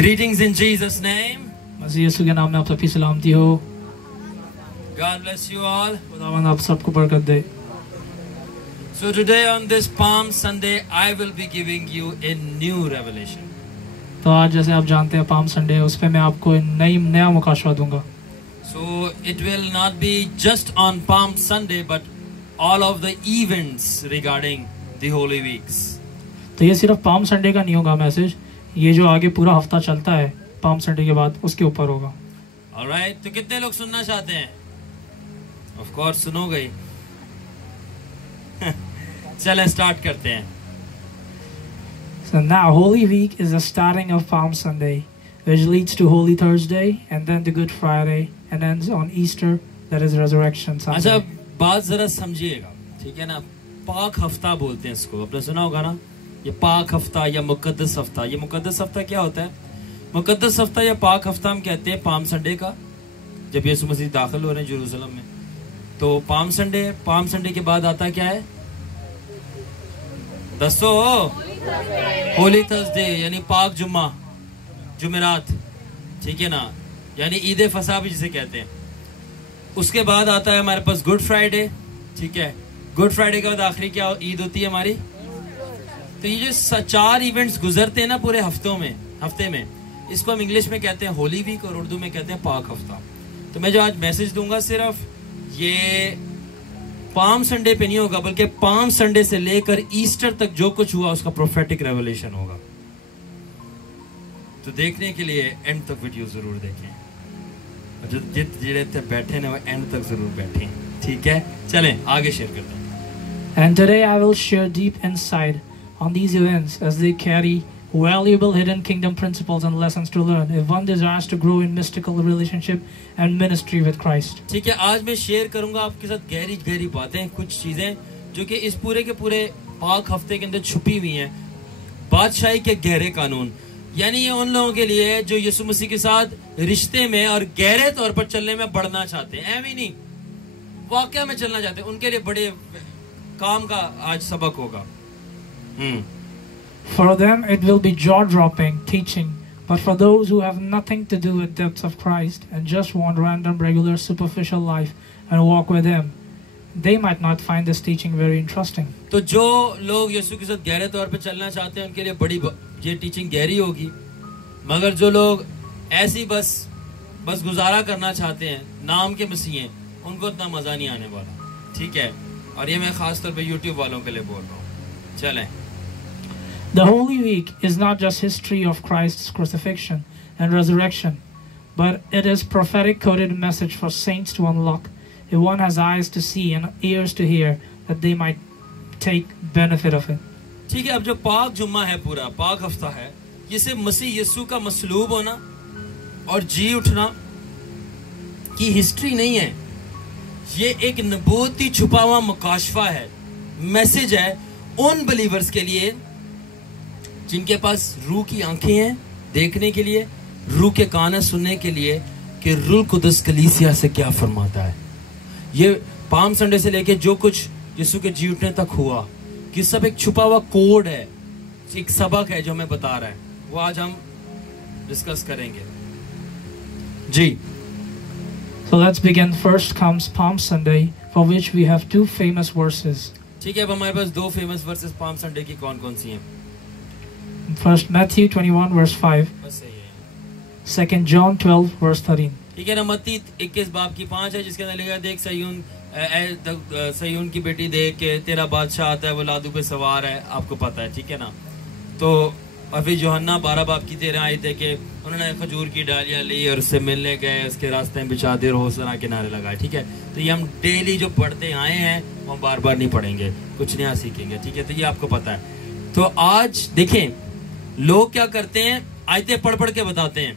Greetings in Jesus' name. मसीह यीशु के नाम में आप सबकी सलामती हो। God bless you all. खुदावंद आप सबको बरकत दे। So today on this Palm Sunday, I will be giving you a new revelation. तो आज जैसे आप जानते हैं पाम संडे है, उस पे मैं आपको नया मुकाशवा दूंगा। So it will not be just on Palm Sunday, but all of the events regarding the Holy Weeks. तो ये सिर्फ पाम संडे का नहीं होगा मैसेज, ये जो आगे पूरा हफ्ता चलता है पाम संडे के बाद उसके ऊपर होगा। Alright, तो कितने लोग सुनना चाहते हैं? Of course सुनोगे ही। चलें स्टार्ट करते हैं। So now Holy Week is the starting of Palm Sunday, which leads to Holy Thursday and then to Good Friday and ends on Easter, that is Resurrection Sunday. अच्छा बात जरा समझिएगा, ठीक है ना? पाक हफ्ता बोलते हैं इसको, आपने सुना होगा ना? ये पाक हफ्ता या मुकद्दस हफ्ता। ये मुकद्दस हफ्ता क्या होता है? मुकद्दस हफ्ता या पाक हफ्ता हम कहते हैं पाम संडे का, जब यीशु मसीह दाखिल हो रहे हैं यरूशलेम में। तो पाम संडे के बाद आता क्या है? दसो होली थर्सडे, यानी पाक जुम्मा, जुमेरात, ठीक है ना? यानी ईद फसा भी जिसे कहते हैं। उसके बाद आता है हमारे पास गुड फ्राइडे, ठीक है? गुड फ्राइडे के बाद आखिरी क्या ईद होती है हमारी? तो ये जो 4 इवेंट्स गुजरते हैं ना पूरे हफ्ते में, इसको हम इंग्लिश में कहते हैं होली वीक और उर्दू में कहते हैं पाक हफ्ता। तो मैं जो आज मैसेज दूंगा सिर्फ ये पाम संडे पे नहीं होगा, बल्कि पाम संडे से लेकर ईस्टर तक जो कुछ हुआ उसका प्रोफेटिक रेवलेशन होगा। तो देखने के लिए एंड तक वीडियो जरूर देखें, जो जितने बैठे ना वो एंड तक जरूर बैठें, ठीक है? चलें आगे शेयर करते हैं। And today I will share deep insight on these events as they carry valuable hidden kingdom principles and lessons to learn if one desires to grow in mystical relationship and ministry with Christ. ठीक है, आज मैं share करूंगा आपके साथ गहरी बातें, कुछ चीजें जो कि इस पूरे के पूरे पाक हफ्ते के अंदर छुपी हुई हैं। बादशाही के गहरे कानून, यानी ये उन लोगों के लिए जो यीशु मसीह के साथ रिश्ते में और गहरे तौर पर चलने में बढ़ना चाहते हैं, एवं नहीं वाकया में चलना चाहते हैं, उनके लिए बड़े काम का आज सबक होगा। For them it will be jaw-dropping teaching, but for those who have nothing to do with depths of Christ and just want random, regular, superficial life and walk with Him, they might not find this teaching very interesting. तो जो लोग यीशु के साथ गहरे तौर पे चलना चाहते हैं उनके लिए बड़ी ये टीचिंग गहरी होगी, मगर जो लोग ऐसी बस गुजारा करना चाहते हैं, नाम के मसीह हैं, उनको इतना मजा नहीं आने वाला, ठीक है? और ये मैं खास तौर पे YouTube वालों के लिए बोल रहा हूँ। चलें। The Holy Week is not just history of Christ's crucifixion and resurrection, but it is prophetic coded message for saints to unlock if one has eyes to see and ears to hear, that they might take benefit of it. ठीक है, अब जो पाक जुम्मा है, पूरा पाक हफ्ता है, ये सिर्फ मसीह यीशु का मसलूब होना और जी उठना की हिस्ट्री नहीं है। ये एक नबूवती छुपा हुआ मुकाशफा है, मैसेज है उन बिलीवर्स के लिए जिनके पास रूह की आंखें हैं देखने के लिए, रूह के कान हैं सुनने के लिए कि रूह कुदस कलीसिया से क्या फरमाता है। ये पाम संडे से लेके जो कुछ यीशु के जी उठने तक हुआ, कि सब एक छुपा हुआ कोड है, एक सबक है जो हमें बता रहा है, वो आज हम डिस्कस करेंगे जी। So let's begin. First comes Palm Sunday, for which we have 2 famous verses. ठीक है, अब हमारे पास 2 फेमस वर्सेस पाम संडे की कौन सी हैं? First Matthew 21 verse 5. बस यही है। Second John 12 verse 13. ठीक है ना? मत्ती 21 बाब की 5 है, जिसके अंदर लिखा है, देख सयून की बेटी देख के तेरा बादशाह आता है, वो लादू पे सवार है, आपको पता है, ठीक है ना? तो अभी यूहन्ना 12 बाब की 13 आए थे कि उन्होंने खजूर की डालियां ली और उससे मिलने गए, उसके रास्ते में बिछा दे रोसना किनारे लगाए, ठीक है? तो ये हम डेली जो पढ़ते आए हैं वो हम बार बार नहीं पढ़ेंगे, कुछ नया सीखेंगे, ठीक है? तो ये आपको पता है। तो आज देखें लोग क्या करते हैं, आयतें पढ़ के बताते हैं।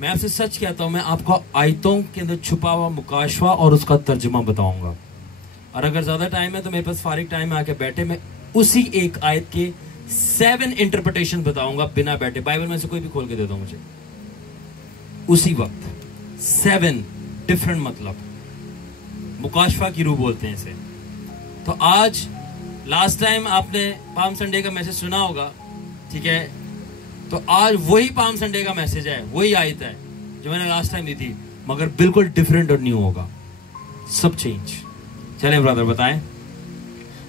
मैं आपसे सच कहता हूं, मैं आपको आयतों के अंदर छुपा हुआ मुकाशवा और उसका तर्जुमा बताऊंगा। और अगर ज्यादा टाइम है तो मेरे पास फारिग टाइम में आके बैठे मैं उसी एक आयत के 7 इंटरप्रिटेशन बताऊंगा बिना बैठे। बाइबल में से कोई भी खोल के दे दो मुझे, उसी वक्त 7 डिफरेंट मतलब, मुकाशवा की रूह बोलते हैं इसे। तो आज लास्ट टाइम आपने पाम संडे का मैसेज सुना होगा, ठीक है? तो आज वही पाम संडे का मैसेज है, वही आयत है जो मैंने लास्ट टाइम दी थी, मगर बिल्कुल डिफरेंट और न्यू होगा, सब चेंज। चलें ब्रदर बताएं।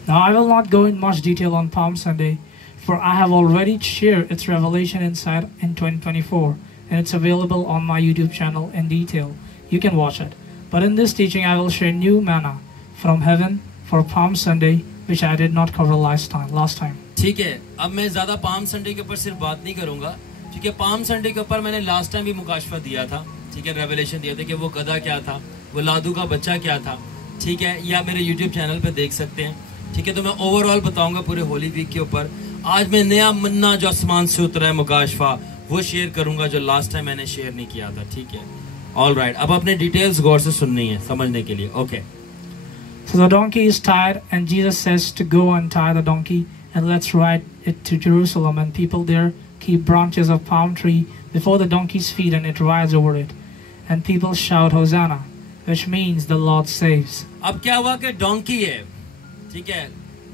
Now I will not go in much detail on Palm Sunday, for I have already shared its revelation inside in 2024, and it's available on my YouTube channel in detail. You can watch it. But in this teaching I will share new manna from heaven for Palm Sunday, which I did not cover last time. ठीक है, अब मैं ज्यादा palm Sunday के ऊपर सिर्फ बात नहीं करूंगा, ठीक है। पाम संडे के ऊपर मैंने लास्ट टाइम भी मुकाशफा दिया था, ठीक है, रेवलेशन दिया था कि वो गधा क्या था, वो लादू का बच्चा क्या था, ठीक है, या मेरे यूट्यूब चैनल पे देख सकते हैं, ठीक है। तो मैं ओवरऑल बताऊंगा पूरे होली वीक के ऊपर। आज मैं नया मन्ना जो आसमान से उतरा है मुकाशफा वो शेयर करूंगा जो लास्ट टाइम मैंने शेयर नहीं किया था, ठीक है। ऑल राइट, अब अपने डिटेल्स गौर से सुननी है समझने के लिए, okay. So the donkey is tied, and Jesus says to go untie the donkey and let's ride it to Jerusalem. And people there keep branches of palm tree before the donkey's feet, and it rides over it. And people shout Hosanna, which means the Lord saves. अब क्या हुआ कि donkey है, ठीक है,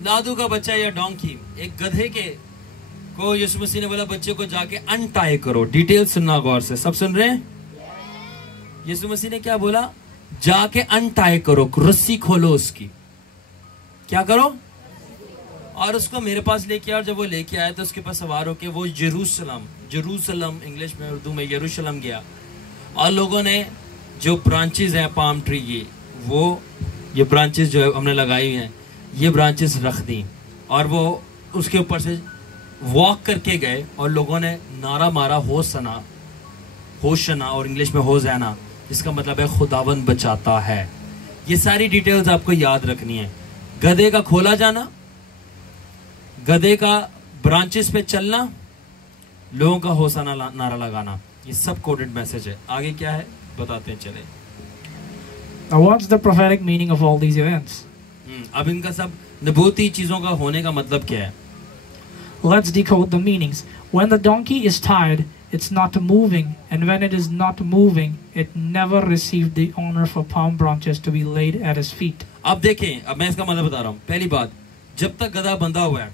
लादू का बच्चा या डोंकी, एक गधे के को यीशु मसीह ने बोला बच्चे को जाके अनटाई करो। डिटेल सुनना गौर से, सब सुन रहे हैं? यीशु मसीह ने क्या बोला? जाके अनटाई करो, रस्सी खोलो उसकी, क्या करो, और उसको मेरे पास लेके आया। और जब वो लेके आया तो उसके पास सवार होके वो जेरूसलम इंग्लिश में, उर्दू में यरूशलेम गया। और लोगों ने जो ब्रांचेस हैं पाम ट्री की, वो ये ब्रांचेस जो है हमने लगाई हुई हैं, ये ब्रांचेस रख दी और वो उसके ऊपर से वॉक करके गए और लोगों ने नारा मारा होशना और इंग्लिश में होज़ाना, जिसका मतलब है खुदावन बचाता है। ये सारी डिटेल्स आपको याद रखनी है। गधे का खोला जाना, गधे का ब्रांचेस पे चलना, लोगों का होसाना नारा लगाना, ये सब कोडेड मैसेज है। आगे क्या है बताते हैं चले। Now what's the prophetic meaning of all these events? अब इनका सब नबूती चीजों का होने का मतलब क्या है? Let's decode the meanings. When the donkey is tied, it's not moving, and when it is not moving, it never received the honor for palm branches to be laid at his feet. अब देखें, अब मैं इसका मतलब बता रहा हूँ। पहली बात, जब तक गधा बंधा हुआ है,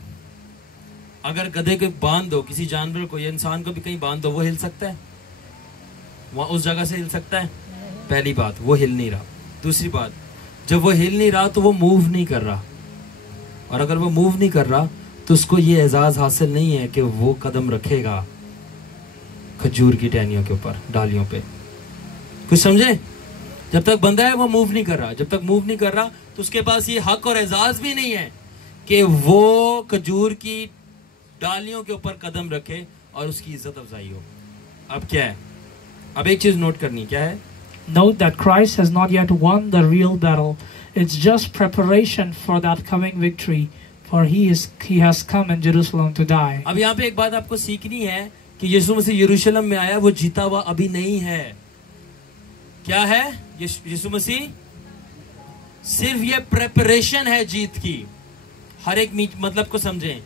अगर गधे को बांध दो, किसी जानवर को या इंसान को भी कहीं बांध दो, वो हिल सकता है? वहां उस जगह से हिल सकता है? पहली बात, वो हिल नहीं रहा। दूसरी बात, जब वो हिल नहीं रहा तो वो मूव नहीं कर रहा, और अगर वो मूव नहीं कर रहा तो उसको ये एजाज हासिल नहीं है कि वो कदम रखेगा खजूर की टहनियों के ऊपर, डालियों पे। कुछ समझे? जब तक बंदा है वो मूव नहीं कर रहा, जब तक मूव नहीं कर रहा तो उसके पास ये हक और एजाज भी नहीं है कि वो खजूर की डालियों के ऊपर कदम रखे और उसकी इज्जत अफजाई हो। अब क्या है? अब एक चीज नोट करनी, क्या है? Note that Christ has not yet won the real battle. It's just preparation for that coming victory, for he has come in Jerusalem to die. अब यहाँ पे एक बात आपको सीखनी है कि यीशु मसीह यरूशलेम में आया, वो जीता हुआ अभी नहीं है। क्या है? यीशु मसीह सिर्फ ये प्रेपरेशन है जीत की। हर एक मतलब को समझें।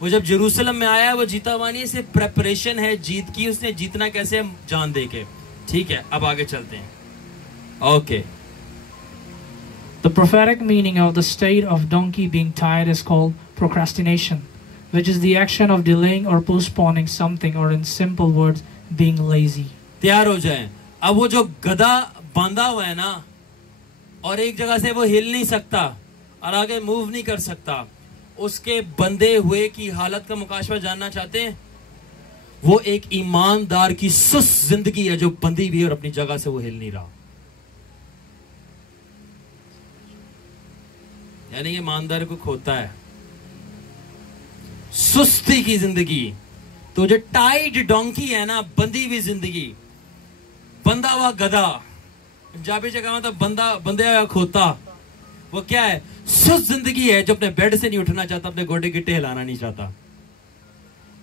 वो जब जेरूसलम में आया वो जीता हुआ नहीं, सिर्फ प्रेपरेशन है जीत की। उसने जीतना कैसे? जान दे के। ठीक है, अब आगे चलते हैं। Okay. The prophetic meaning of the state of donkey being tied is called procrastination, which is the action of delaying or postponing something, or in simple words, being lazy. तैयार हो जाएं। अब वो जो गधा बांधा हुआ है ना, और एक जगह से वो हिल नहीं सकता और आगे मूव नहीं कर सकता, उसके बंधे हुए की हालत का मुकाशवा जानना चाहते हैं? वो एक ईमानदार की सुस्त जिंदगी है जो बंधी हुई और अपनी जगह से वो हिल नहीं रहा। यानी ईमानदार को खोता है सुस्ती की जिंदगी। तो जो टाइड डोंकी है ना, बंधी हुई जिंदगी, बंधा हुआ गधा, पंजाबी जगह में तो बंधे हुआ खोता, वो क्या है? सुस्त जिंदगी है जो अपने बेड से नहीं उठना चाहता, अपने गोडे गिट्टे हिलाना नहीं चाहता।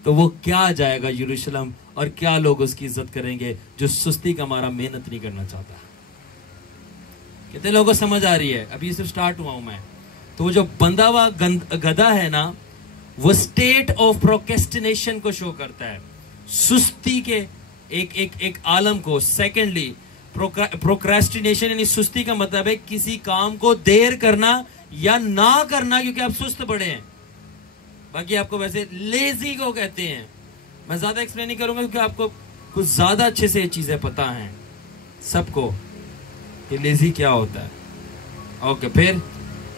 तो वो क्या जाएगा यरूशलेम, और क्या लोग उसकी इज्जत करेंगे जो सुस्ती का मारा मेहनत नहीं करना चाहता। कितने लोगों को समझ आ रही है? अभी सिर्फ स्टार्ट हुआ हूं मैं। तो वो जो बंधा हुआ गधा है ना, वो स्टेट ऑफ प्रोक्रेस्टिनेशन को शो करता है, सुस्ती के एक आलम को। सेकेंडली, प्रोक्रेस्टिनेशन यानी सुस्ती का मतलब है किसी काम को देर करना या ना करना क्योंकि आप सुस्त पड़े हैं। बाकी आपको वैसे लेजी को कहते हैं, मैं ज्यादा एक्सप्लेन नहीं करूंगा क्योंकि आपको कुछ ज्यादा अच्छे से ये चीजें पता हैं सबको कि लेजी क्या होता है. ओके, फिर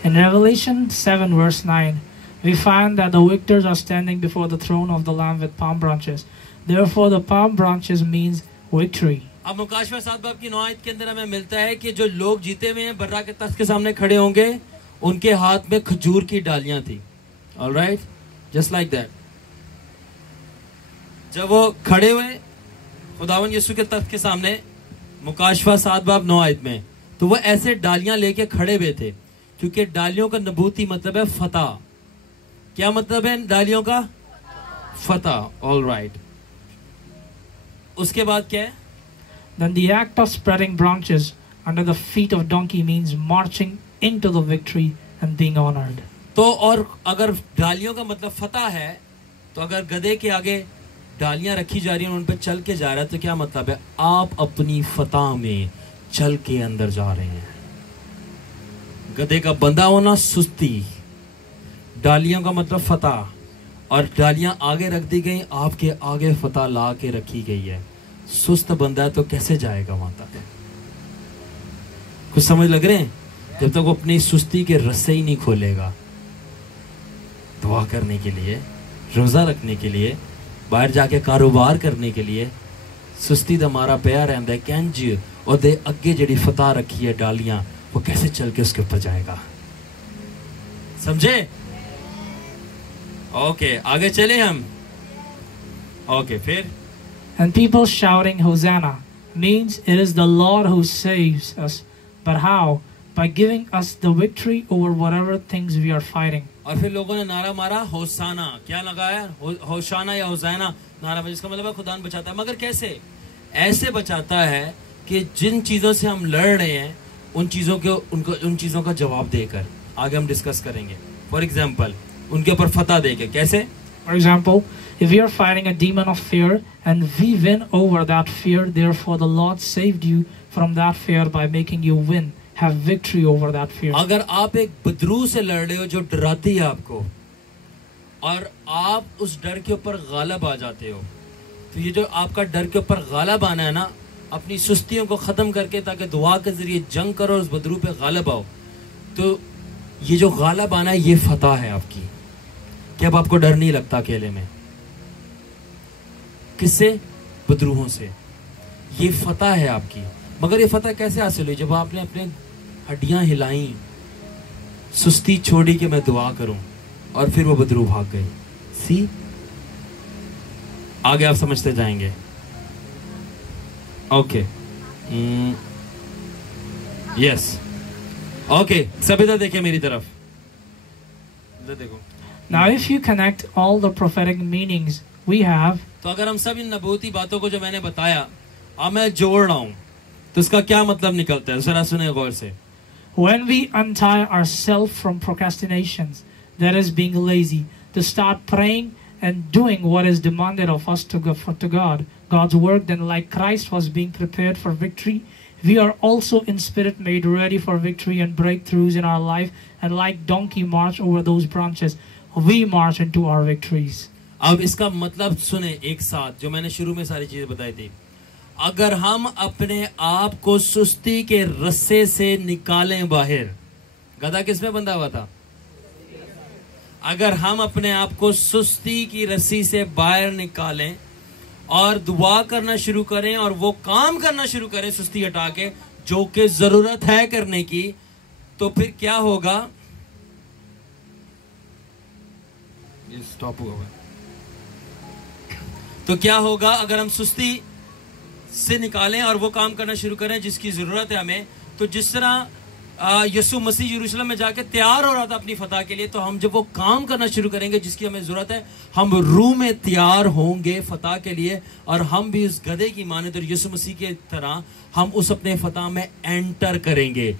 In Revelation 7 verse 9, we find that the victors are standing before the throne of the Lamb with palm branches. Therefore, the palm branches means victory. अब मुकाशवा 7 बाब की 9 आयत के अंदर हमें मिलता है कि जो लोग जीते हुए हैं बर्रा के तख्त के सामने खड़े होंगे, उनके हाथ में खजूर की डालियां थी. Alright, just like that. जब वो खड़े हुए खुदावन यीशु के तख्त के सामने मुकाशवा 7 बाब 9 आयत में, तो वो ऐसे डालियां लेके खड़े हुए थे, क्योंकि डालियों का नबूती मतलब है फतह. क्या मतलब है डालियों का? फतह. All right. उसके बाद क्या है? Then the act of spreading branches under the feet of donkey means marching into the victory and being honored. तो और अगर डालियों का मतलब फतह है, तो अगर गधे के आगे डालियां रखी जा रही हैं, उन पर चल के जा रहा है, तो क्या मतलब है? आप अपनी फतह में चल के अंदर जा रहे हैं. गधे का बंधा होना सुस्ती, डालियों का मतलब फतह, और डालियां आगे रख दी गई, आपके आगे फतह ला के रखी गई है. सुस्त बंदा है तो कैसे जाएगा वहां तक? कुछ समझ लग रहे हैं? जब तक वो अपनी सुस्ती के रस्से ही नहीं खोलेगा दुआ करने के लिए, रोजा रखने के लिए, बाहर जाके कारोबार करने के लिए, सुस्ती दा मारा पिया रहता है कैंज, और दे अगे जड़ी फतह रखी है डालियां, वो कैसे चल के उसके ऊपर जाएगा? समझे? ओके, आगे चले हम. ओके, फिर And people shouting Hosanna means it is the Lord who saves us. But how? By giving us the victory over whatever things we are fighting. और फिर लोगों ने नारा मारा होसाना. क्या लगाया? होशाना या होसाना नारा, जिसका मतलब है खुदान बचाता है. मगर कैसे? ऐसे बचाता है कि जिन चीजों से हम लड़ रहे हैं उन चीजों का जवाब देकर. आगे हम डिस्कस करेंगे. फॉर एग्जाम्पल, उनके ऊपर फतह देके. कैसे? For example, if we are fighting a demon of fear and we win over that fear, therefore the Lord saved you from that fear by making you win, have victory over that fear. अगर आप एक बदरू से लड़ रहे हो जो डराती है आपको, और आप उस डर के ऊपर गालिब आ जाते हो, तो ये जो आपका डर के ऊपर गालिब आना है ना, अपनी सुस्तियों को खत्म करके ताकि दुआ के जरिए जंग करो और उस बदरू पे गालिब आओ, तो ये जो गालिब आना है ये फतह है आपकी. कि अब आपको डर नहीं लगता अकेले में. किससे? बदरूहों से. ये फतह है आपकी. मगर ये फतह कैसे हासिल हुई? जब आपने अपने हड्डियां हिलाई, सुस्ती छोड़ी कि मैं दुआ करूं, और फिर वो बदरू भाग गए. सी, आगे आप समझते जाएंगे. Okay, yes, okay. सभी तो देखिए मेरी तरफ, देखो. Now if you connect all the prophetic meanings we have, तो अगर हम सब इन नबूती बातों को जो मैंने बताया अब मैं जोड़ रहा हूं, तो इसका क्या मतलब निकलता है? जरा सुने गौर से. when we untie ourselves from procrastinations, that is being lazy, to start praying and doing what is demanded of us to God, God's work, then like Christ was being prepared for victory, we are also in spirit made ready for victory and breakthroughs in our life, and like donkey march over those branches, we march into our victories. अब इसका मतलब सुने एक साथ, जो मैंने शुरू में सारी चीजें बताई थी. अगर हम अपने आप को सुस्ती के रस्से से निकालें बाहर, गधा किसमें बंधा हुआ था? अगर हम अपने आप को सुस्ती की रस्सी से बाहर निकालें और दुआ करना शुरू करें और वो काम करना शुरू करें सुस्ती हटा के, जो कि जरूरत है करने की, तो फिर क्या होगा? ये स्टॉप हुआ. तो क्या होगा अगर हम सुस्ती से निकालें और वो काम करना शुरू करें जिसकी जरूरत है हमें? तो जिस तरह यीशु मसीह यरूशलेम में जाके तैयार हो रहा था अपनी फतह के लिए, तो हम जब वो काम करना शुरू करेंगे जिसकी हमें जरूरत है, हम रूह में तैयार होंगे फतह के लिए, और हम भी उस गधे की माने तो यीशु मसीह के तरह हम उस अपने फतह में एंटर करेंगे.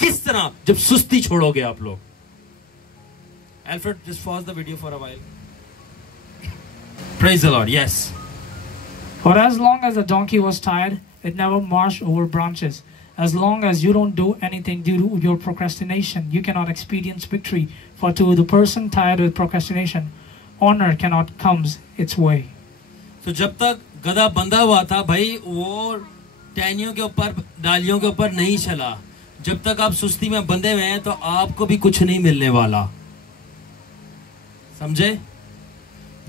किस तरह? जब सुस्ती छोड़ोगे आप लोग. Alfred, just pause the video for a while. Praise the Lord. Yes. For as long as the donkey was tired, it never marched over branches. As long as you don't do anything due to your procrastination, you cannot experience victory. For to the person tired with procrastination, honor cannot come its way. तो जब तक गधा बंधा हुआ था भाई, वो टहनियों के ऊपर, डालियों के ऊपर नहीं चला। जब तक आप सुस्ती में बंधे हुए हैं तो आपको भी कुछ नहीं मिलने वाला, समझे?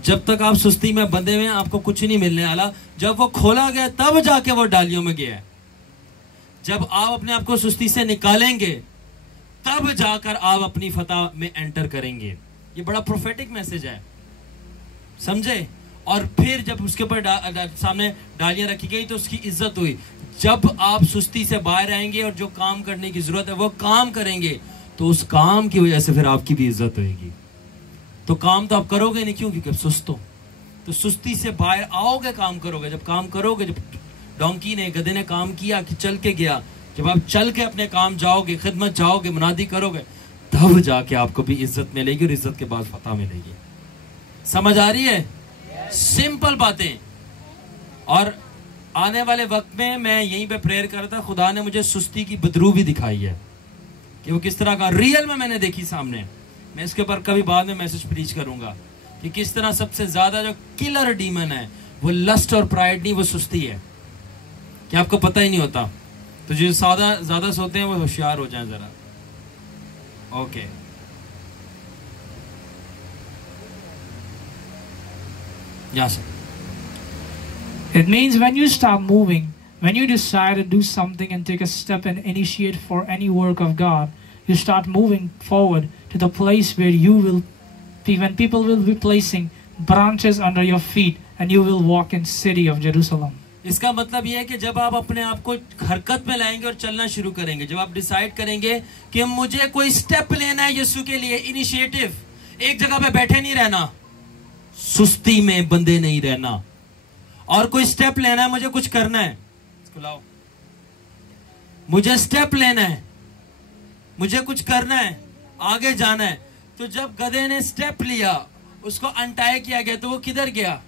जब तक आप सुस्ती में बंधे हुए हैं आपको कुछ नहीं मिलने वाला। जब वो खोला गया तब जाके वो डालियों में गया। जब आप अपने आप को सुस्ती से निकालेंगे तब जाकर आप अपनी फतह में एंटर करेंगे। ये बड़ा प्रोफेटिक मैसेज है, समझे? और फिर जब उसके ऊपर सामने डालियां रखी गई तो उसकी इज्जत हुई। जब आप सुस्ती से बाहर आएंगे और जो काम करने की जरूरत है वो काम करेंगे तो उस काम की वजह से फिर आपकी भी इज्जत होगी। तो काम तो आप करोगे नहीं, क्यों? क्योंकि आप सुस्त हो। तो सुस्ती से बाहर आओगे, काम करोगे। जब काम करोगे, जब डोंकी ने, गधे ने काम किया कि चल के गया, जब आप चल के अपने काम जाओगे, खिदमत जाओगे, मुनादी करोगे, तब जाके आपको भी इज्जत मिलेगी और इज्जत के बाद फतह मिलेगी। समझ आ रही है? सिंपल बातें। और आने वाले वक्त में मैं यहीं पे प्रेयर कर रहा था, खुदा ने मुझे सुस्ती की बदरू भी दिखाई है कि वो किस तरह का रियल में मैंने देखी सामने। मैं इसके ऊपर कभी बाद में मैसेज प्रीच करूंगा कि किस तरह सबसे ज्यादा जो किलर डीमन है वो लस्ट और प्राइड नहीं, वो सुस्ती है। क्या आपको पता ही नहीं होता? तो जो ज्यादा सोते हैं वो होशियार हो जाएं जरा। Okay, yes. It means when you start moving, when you decide to do something and take a step and initiate for any work of God, you start moving forward to the place where you will be, when people will be placing branches under your feet and you will walk in city of Jerusalem. इसका मतलब यह है कि जब आप अपने आप को हरकत में लाएंगे और चलना शुरू करेंगे, जब आप डिसाइड करेंगे कि मुझे कोई स्टेप लेना है यीशु के लिए, इनिशिएटिव, एक जगह पे बैठे नहीं रहना, सुस्ती में बंधे नहीं रहना, और कोई स्टेप लेना है, मुझे कुछ करना है, इसको लाओ, मुझे स्टेप लेना है, मुझे कुछ करना है, आगे जाना है। तो जब गधे ने स्टेप लिया, उसको अनटाई किया गया, तो वो किधर गया?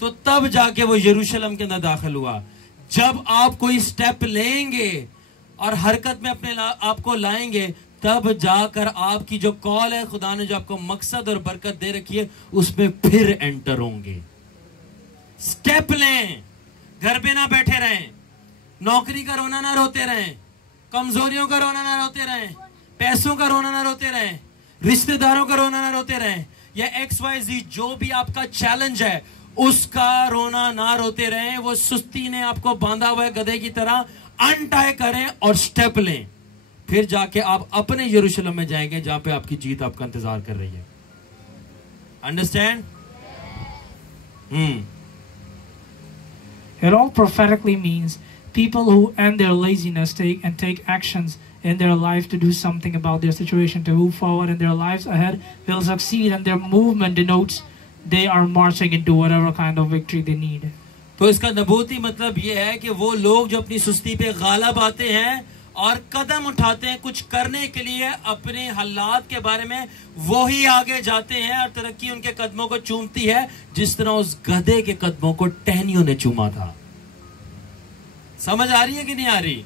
तो तब जाके वो यरूशलेम के अंदर दाखिल हुआ। जब आप कोई स्टेप लेंगे और हरकत में अपने आप को लाएंगे, तब जाकर आपकी जो कॉल है, खुदा ने जो आपको मकसद और बरकत दे रखी है, उसमें फिर एंटर होंगे। स्टेप लें, घर पे ना बैठे रहें, नौकरी का रोना ना रोते रहें, कमजोरियों का रोना ना रोते रहें, पैसों का रोना ना रोते रहें, रिश्तेदारों का रोना ना रोते रहें, या XYZ जो भी आपका चैलेंज है उसका रोना ना रोते रहें। वो सुस्ती ने आपको बांधा हुआ है गधे की तरह, अनटाई करें और स्टेप लें, फिर जाके आप अपने यरूशलेम में जाएंगे जहां पे आपकी जीत आपका इंतजार कर रही है। Understand? It all prophetically means people who end their laziness take actions in their life to do something about their situation, to move forward in their lives ahead, will succeed, and their movement denotes they are marching into whatever kind of victory they need. तो इसका नबूती मतलब ये है कि वो लोग जो अपनी सुस्ती पे गालिब आते हैं और कदम उठाते हैं कुछ करने के लिए, अपने हालात के बारे में, वो ही आगे जाते हैं और तरक्की उनके कदमों को चूमती है, जिस तरह उस गधे के कदमों को टहनियों ने चूमा था। समझ आ रही है कि नहीं आ रही?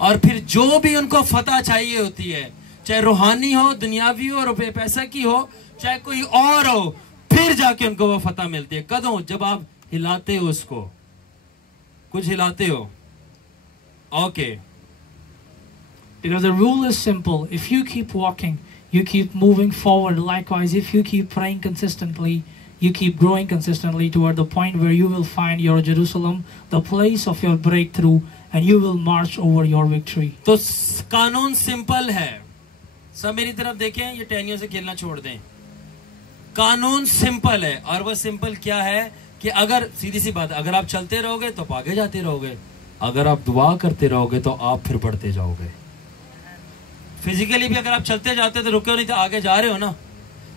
और फिर जो भी उनको फतह चाहिए होती है, चाहे रूहानी हो, दुनियावी हो, रुपए पैसा की हो, चाहे कोई और हो, फिर जाके उनको वो फतह मिलती है। कदों जब आप हिलाते हो, उसको कुछ हिलाते हो। Okay, Because the rule is simple. If you keep walking, you keep moving forward. Likewise, if you keep praying consistently, you keep growing consistently toward the point where you will find your Jerusalem, the place of your breakthrough, and you will march over your victory. तो कानून simple है। सब मेरी तरफ देखें, ये टहनियों से खेलना छोड़ दें। कानून सिंपल है, और वह सिंपल क्या है कि अगर, सीधी सी बात है, अगर आप चलते रहोगे तो आप आगे जाते रहोगे, अगर आप दुआ करते रहोगे तो आप फिर बढ़ते जाओगे। फिजिकली भी अगर आप चलते जाते तो रुके हो, नहीं तो आगे जा रहे हो ना।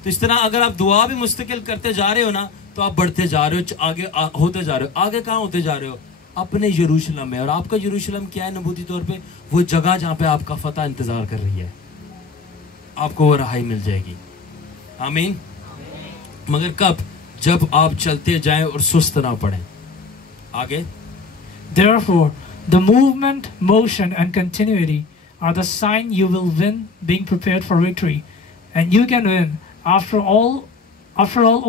तो इस तरह अगर आप दुआ भी मुस्तकिल करते जा रहे हो ना, तो आप बढ़ते जा रहे हो, आगे होते जा रहे हो। आगे कहाँ होते जा रहे हो? अपने यरूशलेम में। और आपका यरूशलेम क्या है नबूती तौर पे? वो जगह जहां पे आपका फतह इंतजार कर रही है, आपको वो रहाई मिल जाएगी। आमीन। मगर कब? जब आप चलते जाएं और सुस्त ना पड़े। आगे, Therefore, the movement, motion, and continuity are the sign you will win, being prepared for victory. And you can win. After all,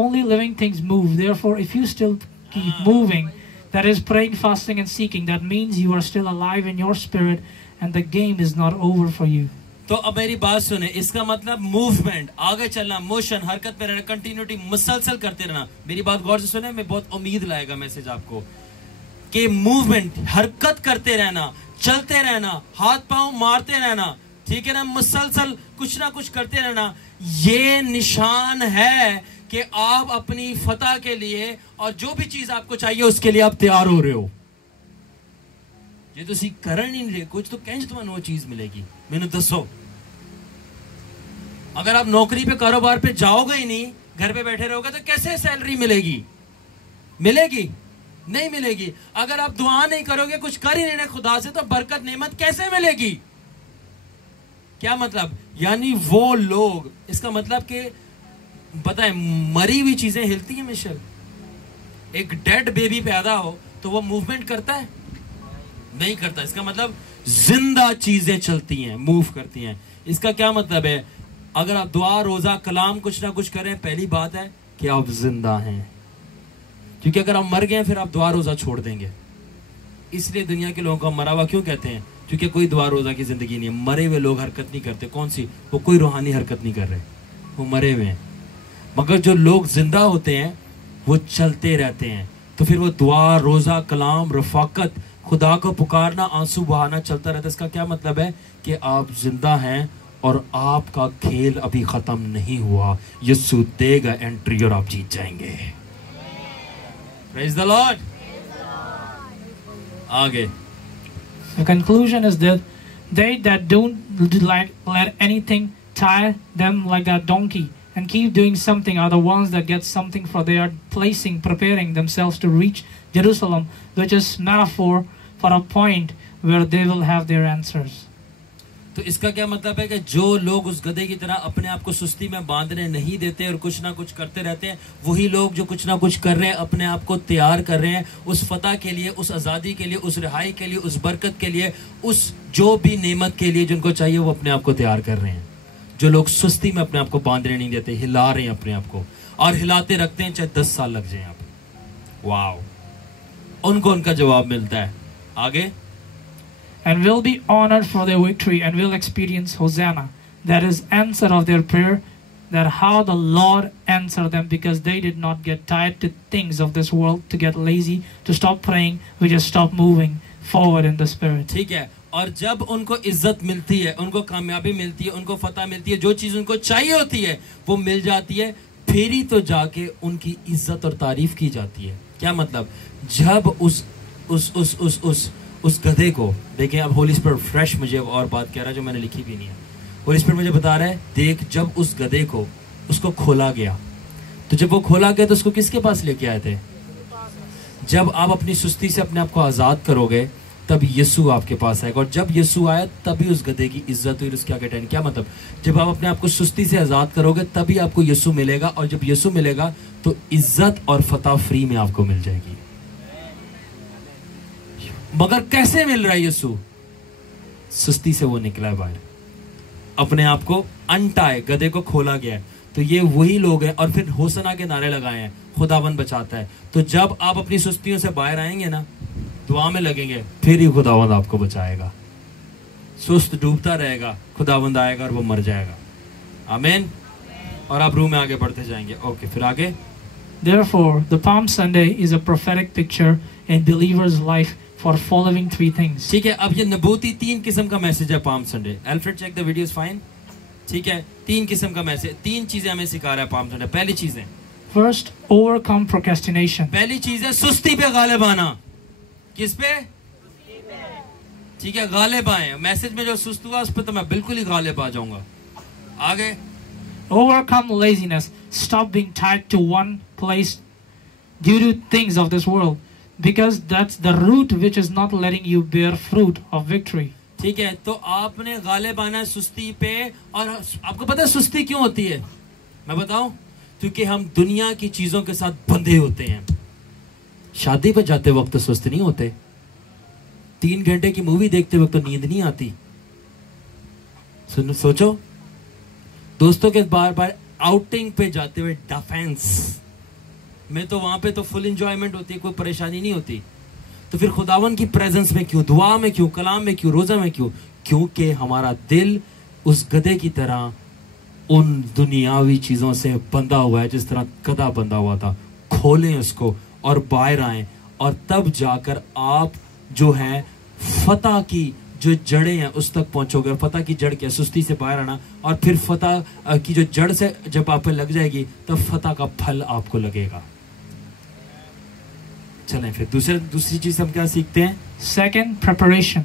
only living things move. Therefore, if you still keep moving, that is praying, fasting and seeking, that means you are still alive in your spirit and the game is not over for you. तो अब मेरी बात सुने, इसका मतलब movement, आगे चलना, motion, हरकत में रहना, कंटिन्यूटी, मुसलसल करते रहना। मेरी बात गौर से सुने, मैं बहुत उम्मीद लाएगा मैसेज आपको कि मूवमेंट, हरकत करते रहना, चलते रहना, हाथ पांव मारते रहना, ठीक है ना, मुसलसल कुछ ना कुछ करते रहना, ये निशान है कि आप अपनी फतह के लिए और जो भी चीज आपको चाहिए उसके लिए आप तैयार हो रहे हो। ये तो सीख कर नहीं रहे कुछ, तो कैसे तुम्हें वो चीज मिलेगी? मैंने दसो, अगर आप नौकरी पे, कारोबार पे जाओगे ही नहीं, घर पे बैठे रहोगे, तो कैसे सैलरी मिलेगी? मिलेगी? नहीं मिलेगी। अगर आप दुआ नहीं करोगे, कुछ कर ही नहीं रहे खुदा से, तो बरकत नेमत कैसे मिलेगी? क्या मतलब? यानी वो लोग, इसका मतलब कि पता है, मरी हुई चीजें हिलती हैं मिशेल। एक डेड बेबी पैदा हो तो वो मूवमेंट करता है? नहीं करता। इसका मतलब जिंदा चीजें चलती हैं, मूव करती हैं। इसका क्या मतलब है? अगर आप दुआ, रोजा, कलाम कुछ ना कुछ करें, पहली बात है कि आप जिंदा हैं, क्योंकि अगर आप मर गए फिर आप दुआ रोजा छोड़ देंगे। इसलिए दुनिया के लोगों को मरा हुआ क्यों कहते हैं? क्योंकि कोई दुआ रोजा की जिंदगी नहीं है। मरे हुए लोग हरकत नहीं करते। कौन सी? वो कोई रूहानी हरकत नहीं कर रहे, वो मरे हुए हैं। मगर जो लोग जिंदा होते हैं वो चलते रहते हैं। तो फिर वो दुआ, रोजा, कलाम, रफाकत, खुदा को पुकारना, आंसू बहाना चलता रहता है। इसका क्या मतलब है? कि आप जिंदा हैं और आपका खेल अभी खत्म नहीं हुआ। यीशु देगा एंट्री और आप जीत जाएंगे। Praise the Lord. आगे The conclusion is that they that don't let anything tie them like that donkey and keep doing something are the ones that get something, for they are preparing themselves to reach Jerusalem, which is metaphor for a point where they will have their answers. तो इसका क्या मतलब है कि जो लोग उस गधे की तरह अपने आप को सुस्ती में बांधने नहीं देते और कुछ ना कुछ करते रहते हैं, वही लोग जो कुछ ना कुछ कर रहे हैं, अपने आप को तैयार कर रहे हैं उस फतह के लिए, उस आज़ादी के लिए, उस रिहाई के लिए, उस बरकत के लिए, उस जो भी नेमत के लिए जिनको चाहिए, वो अपने आप को तैयार कर रहे हैं। जो लोग सुस्ती में अपने आप को बांधने नहीं देते, हिला रहे हैं अपने आप को और हिलाते रखते हैं, चाहे 10 साल लग जाए। आप वाओ, उनको उनका जवाब मिलता है। आगे, and will be honored for their victory and will experience Hosanna. That is answer of their prayer, that how the Lord answered them, because they did not get tied to things of this world, to get lazy, to stop praying, we just stop moving forward in the spirit. ठीक है। और जब उनको इज्जत मिलती है, उनको कामयाबी मिलती है, उनको फतह मिलती है, जो चीज उनको चाहिए होती है वो मिल जाती है, फिर ही तो जाके उनकी इज्जत और तारीफ की जाती है। क्या मतलब? जब उस गधे को देखें, अब होली स्पिरिट फ्रेश मुझे और बात कह रहा है जो मैंने लिखी भी नहीं है। होली स्पिरिट मुझे बता रहा है, देख, जब उस गधे को उसको खोला गया, तो जब वो खोला गया तो उसको किसके पास लेके आए थे? जब आप अपनी सुस्ती से अपने आप को आजाद करोगे तब यीशु आपके पास आएगा, और जब यीशु आया तभी उस गधे की इज्जत हुई, उसके आगे टहन। क्या मतलब? जब आप अपने आप को सुस्ती से आजाद करोगे तभी आपको यीशु मिलेगा, और जब यीशु मिलेगा तो इज्जत और फतह फ्री में आपको मिल जाएगी। मगर कैसे मिल रहा है यीशु? सुस्ती से वो निकला है बाहर, अपने आप को अनटाए, गधे को खोला गया है। तो ये वही लोग हैं, और फिर होसना के नारे लगाए हैं, खुदावन बचाता है। तो जब आप अपनी सुस्तियों से बाहर आएंगे ना, दुआ में लगेंगे, फिर ही खुदावंद आपको बचाएगा। सुस्त डूबता रहेगा, खुदावंद आएगा और वो मर जाएगा। आमीन। और आप रूम में आगे बढ़ते जाएंगे। ओके, फिर आगे। Therefore, the Palm Sunday is a prophetic picture in believer's life for following 3 things. ठीक है, अब ये नबूती 3 किस्म का मैसेज है palm Sunday. Alfred, check the videos, fine. ठीक है, 3 किस्म का मैसेज, 3 चीजें हमें सिखा रहा है पाम संडे। पहली चीज है, First, overcome procrastination. पहली चीज है सुस्ती पे गालिब आना। किस पे? ठीक है, गालिब आए। मैसेज में जो सुस्त हुआ उस पर तो मैं बिल्कुल ही गालिब आ जाऊंगा। आगे, Overcome laziness. Stop being tied to one place due to things of this world, because that's the root which is not letting you bear fruit of victory. ठीक है, तो आपने गालिब आना है सुस्ती पे। और आपको पता है सुस्ती क्यों होती है? मैं बताऊं, क्योंकि हम दुनिया की चीजों के साथ बंधे होते हैं। शादी पे जाते वक्त तो सुस्त नहीं होते, 3 घंटे की मूवी देखते वक्त तो नींद नहीं आती। सोचो, दोस्तों के बार बार आउटिंग पे जाते हुए डिफेंस, में तो वहां पे तो फुल एंजॉयमेंट होती है, कोई परेशानी नहीं होती। तो फिर खुदावन की प्रेजेंस में क्यों, दुआ में क्यों, कलाम में क्यों, रोजा में क्यों? क्योंकि हमारा दिल उस गधे की तरह उन दुनियावी चीजों से बंधा हुआ है, जिस तरह गधा बंधा हुआ था। खोलें उसको और बाहर आए, और तब जाकर आप जो है फतह की जो जड़ें हैं उस तक पहुंचोगे। फतह की जड़ क्या? सुस्ती से बाहर आना। और फिर फतह की जो जड़ से जब आप पे लग जाएगी तब फतह का फल आपको लगेगा। चलें फिर दूसरी चीज हम क्या सीखते हैं? Second, preparation.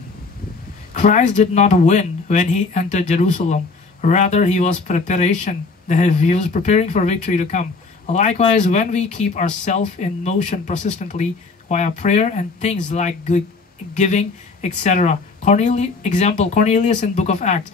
Christ did not win when he entered Jerusalem. Rather, he was he was preparing for victory to come. Likewise, when we keep ourselves in motion persistently via prayer and things like giving, etc. Cornelius in Book of Acts.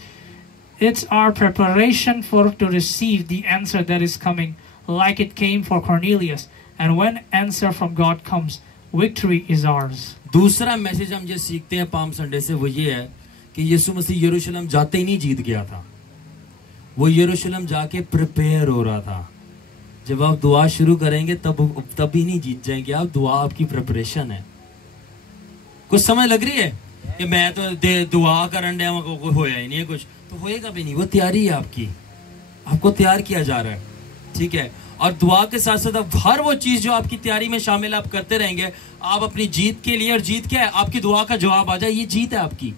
It's our preparation to receive the answer that is coming, like it came for Cornelius. And when answer from God comes, victory is ours. दूसरा message हम ये सीखते हैं palm Sunday से, वो ये है कि यीशु मसीह यरूशलेम जाते ही नहीं जीत गया था। वो यरूशलेम जाके प्रिपेयर हो रहा था। जब आप दुआ शुरू करेंगे तब ही नहीं जीत जाएंगे आप। दुआ आपकी प्रिपरेशन है। कुछ समझ लग रही है कि मैं तो दुआ करन डे को होया ही नहीं है कुछ, तो होएगा भी नहीं। वो तैयारी है आपकी, आपको तैयार किया जा रहा है, ठीक है। और दुआ के साथ साथ अब हर वो चीज जो आपकी तैयारी में शामिल आप करते रहेंगे, आप अपनी जीत के लिए, और जीत क्या है? आपकी दुआ का जवाब आ जाए, ये जीत है आपकी,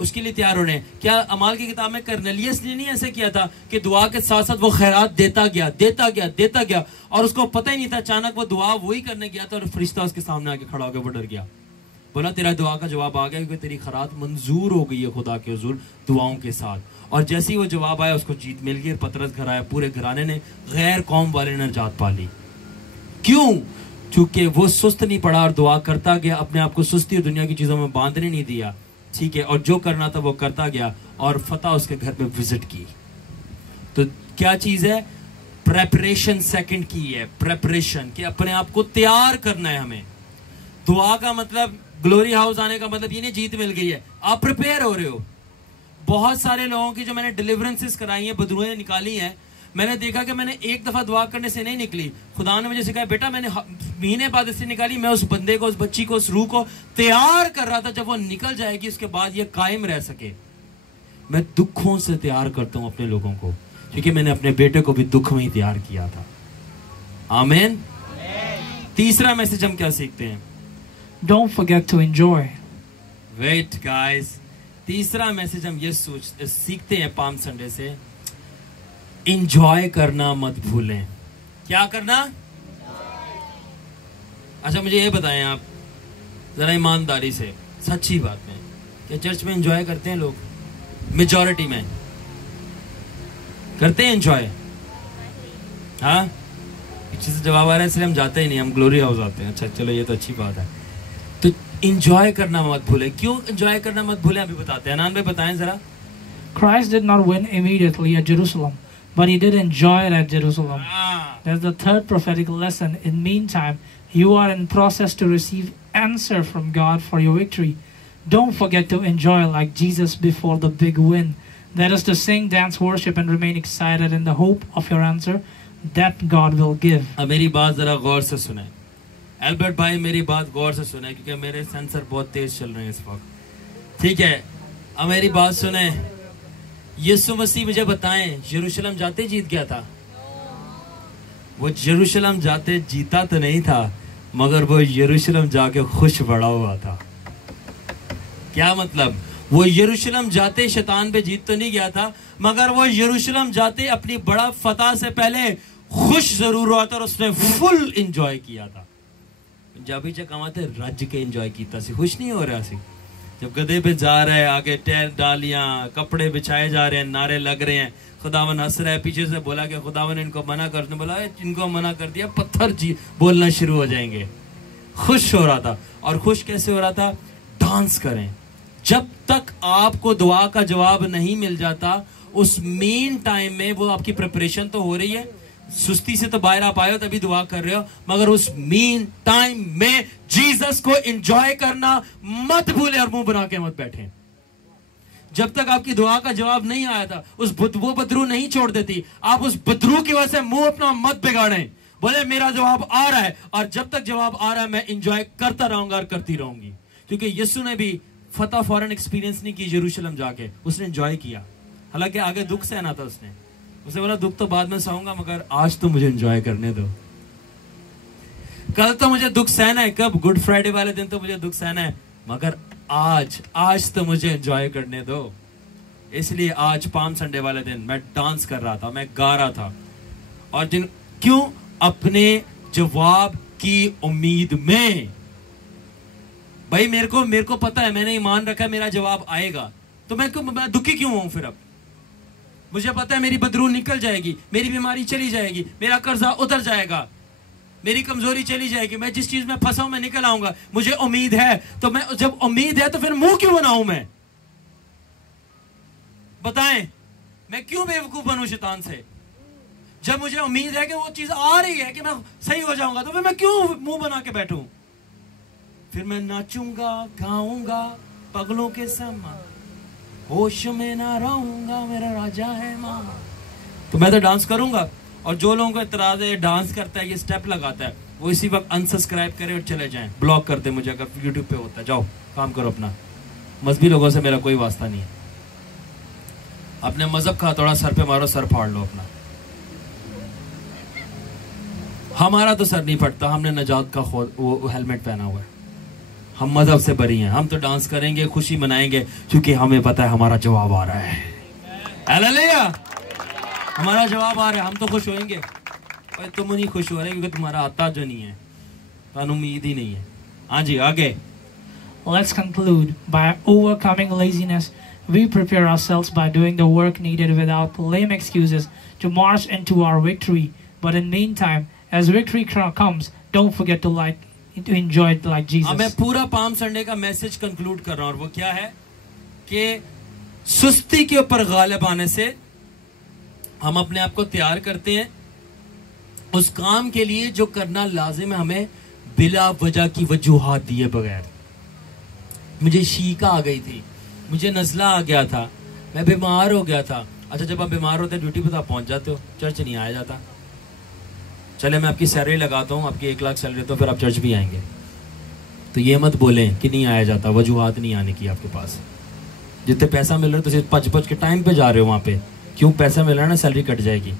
उसके लिए तैयार होने। क्या अमाल की किताब में कर्नेलियस ने नहीं ऐसे किया था कि दुआ के साथ साथ वो खैरात देता गया और उसको पता ही नहीं था, अचानक वो दुआ वही करने गया था और फरिश्ता उसके सामने आके खड़ा होकर वो डर गया। बोला तेरा दुआ का जवाब आ गया, क्योंकि तेरी खैरात मंजूर हो गई है खुदा के हुजूर दुआओं के साथ। और जैसे ही वो जवाब आया उसको जीत मिल गई। पतरस घर आया, पूरे घराने ने, गैर कौम वाले ने निजात पा ली। क्यों? क्योंकि वो सुस्त नहीं पड़ा और दुआ करता गया, अपने आप को सुस्ती और दुनिया की चीजों में बांधने नहीं दिया, ठीक है। और जो करना था वो करता गया, और फतह उसके घर पे विजिट की। तो क्या चीज है? प्रेपरेशन सेकंड की है। प्रेपरेशन कि अपने आप को तैयार करना है हमें। दुआ का मतलब, ग्लोरी हाउस आने का मतलब ये नहीं जीत मिल गई है, आप प्रिपेयर हो रहे हो। बहुत सारे लोगों की जो मैंने डिलीवरेंसेस कराई हैं, बदरुएं निकाली हैं, मैंने देखा कि मैंने एक दफा दुआ करने से नहीं निकली। खुदा ने मुझे सिखाया, बेटा मैंने महीने बाद इससे निकाली। मैं उस बंदे को, उस बच्ची को, उस रूह को तैयार कर रहा था, जब वो निकल जाएगी उसके बाद ये कायम रह सके। मैं दुखों से तैयार करता हूं अपने लोगों को, क्योंकि मैंने अपने बेटे को भी दुख में ही तैयार किया था। आमीन। तीसरा मैसेज हम क्या सीखते हैं? Don't forget to enjoy. Wait guys, तीसरा मैसेज हम ये सीखते हैं पाम संडे से, इंजॉय करना मत भूलें। क्या करना? अच्छा मुझे ये बताएं आप जरा ईमानदारी से, सच्ची बात में, क्या चर्च में एंजॉय करते हैं लोग? मेजॉरिटी में करते हैं एंजॉय? हाँ, पीछे से जवाब आ रहा है, इसलिए हम जाते ही नहीं, हम ग्लोरी हाउस आते हैं। अच्छा चलो, ये तो अच्छी बात है। तो एंजॉय करना मत भूले। क्यों एंजॉय करना मत भूले, अभी बताते हैं। अनान भाई बताएं जरा। Christ did not win immediately at Jerusalem, but he did enjoy it at Jerusalem. That's the third prophetic lesson. In meantime, you are in process to receive answer from God for your victory. Don't forget to enjoy like Jesus before the big win. That is to sing, dance, worship, and remain excited in the hope of your answer that God will give. अब मेरी बात जरा गौर से सुने, Albert भाई मेरी बात गौर से सुने, क्योंकि मेरे सेंसर बहुत तेज चल रहे हैं इस वक्त, ठीक है। अब मेरी बात सुने, यीशु मसीह मुझे बताएं, यरूशलेम जाते जीत गया था? वो यरूशलेम जाते जीता तो नहीं था, मगर वो यरूशलेम जाके खुश बड़ा हुआ था। क्या मतलब? वो यरूशलेम जाते शैतान पे जीत तो नहीं गया था, मगर वो यरूशलेम जाते अपनी बड़ा फतह से पहले खुश जरूर हुआ था, और उसने फुल एंजॉय किया था। पंजाबी च कमाते रज के एंजॉय किया सी, खुश नहीं हो रहा सी। जब गधे पे जा रहा है, आगे टैल डालियां, कपड़े बिछाए जा रहे हैं, नारे लग रहे हैं, खुदावन हंस रहा है, पीछे से बोला कि खुदावन इनको मना कर, ने बोला इनको मना कर दिया, पत्थर जी बोलना शुरू हो जाएंगे। खुश हो रहा था। और खुश कैसे हो रहा था? डांस करें। जब तक आपको दुआ का जवाब नहीं मिल जाता, उस मेन टाइम में वो आपकी प्रिपरेशन तो हो रही है, सुस्ती से तो बाहर आप आए हो तभी दुआ कर रहे हो, मगर उस मेन टाइम में जीसस को एंजॉय करना मत भूले और मुंह बना के मत बैठे। जब तक आपकी दुआ का जवाब नहीं आया था, वो बदरू नहीं छोड़ देती, आप उस बदरू की वजह से मुंह अपना मत बिगाड़ें। बोले मेरा जवाब आ रहा है, और जब तक जवाब आ रहा है मैं इंजॉय करता रहूंगा और करती रहूंगी। क्योंकि यीशु ने भी फतह फौरन एक्सपीरियंस नहीं की यरूशलेम जाके, उसने एंजॉय किया। हालांकि आगे दुख सहना था उसने बोला दुख तो बाद में सहूंगा, मगर आज तो मुझे एंजॉय करने दो। कल तो मुझे दुख सहना है, कब? गुड फ्राइडे वाले दिन तो मुझे दुख सहना है, मगर आज तो मुझे एंजॉय करने दो। इसलिए आज पाम संडे वाले दिन मैं डांस कर रहा था, मैं गा रहा था। और क्यों? अपने जवाब की उम्मीद में। भाई मेरे को पता है, मैंने ईमान रखा है मेरा जवाब आएगा, तो मैं दुखी क्यों हूं फिर? अब मुझे पता है मेरी बदरू निकल जाएगी, मेरी बीमारी चली जाएगी, मेरा कर्जा उतर जाएगा, मेरी कमजोरी चली जाएगी, मैं जिस चीज में फंसा हूं मैं निकल आऊंगा। मुझे उम्मीद है, तो मैं जब उम्मीद है तो फिर मुंह क्यों बनाऊं मैं? बताएं, मैं क्यों बेवकूफ बनूं शैतान से? जब मुझे उम्मीद है कि वो चीज आ रही है कि मैं सही हो जाऊंगा, तो फिर मैं क्यों मुंह बना के बैठूं? फिर मैं नाचूंगा, गाऊंगा पगलों के समान, होश में ना रहूंगा, मेरा राजा है मां। तो मैं तो डांस करूंगा। और जो लोगों को इतराज है डांस करता है, ये स्टेप लगाता है, वो इसी वक्त अनसब्सक्राइब करें और चले जाएं, ब्लॉक कर दे मुझे अगर यूट्यूब पे होता है। जाओ काम करो अपना, मजहबी लोगों से मेरा कोई वास्ता नहीं है। अपने मजहब का थोड़ा सर पे मारो, सर फाड़ लो अपना। हमारा तो सर नहीं फटता, हमने नजात का वो हेलमेट पहना हुआ है, हम मजहब से बरी हैं। हम तो डांस करेंगे, खुशी मनाएंगे, क्योंकि हमें पता है हमारा जवाब आ रहा है। हालेलुया, हमारा जवाब आ रहा है, हम तो खुश होंगे। पर तुम नहीं खुश हो रहे क्योंकि तुम्हारा आता जो नहीं है, तो उम्मीद ही नहीं है। हाँ जी, आगे। Let's conclude. By overcoming laziness, we prepare ourselves by doing the work needed without lame excuses to march into our victory. But in meantime, as victory comes, don't forget to enjoy it like Jesus. मैं पूरा palm Sunday का message conclude कर रहा हूँ, और वो क्या है कि सुस्ती के ऊपर गालिब आने से हम अपने आप को तैयार करते हैं उस काम के लिए जो करना लाजिम है, हमें बिला वजह की वजूहात दिए बगैर। मुझे शीका आ गई थी, मुझे नजला आ गया था, मैं बीमार हो गया था। अच्छा, जब आप बीमार होते हैं ड्यूटी पर तो आप पहुंच जाते हो, चर्च नहीं आया जाता। चले मैं आपकी सैलरी लगाता हूँ, आपकी 1 लाख सैलरी, तो फिर आप चर्च भी आएंगे। तो ये मत बोलें कि नहीं आया जाता, वजूहात नहीं आने की आपके पास। जितने पैसा मिल रहा है तो सिर्फ 5 के टाइम पे जा रहे हो वहां पे, क्यों? पैसा मिल रहा है ना, सैलरी कट जाएगी।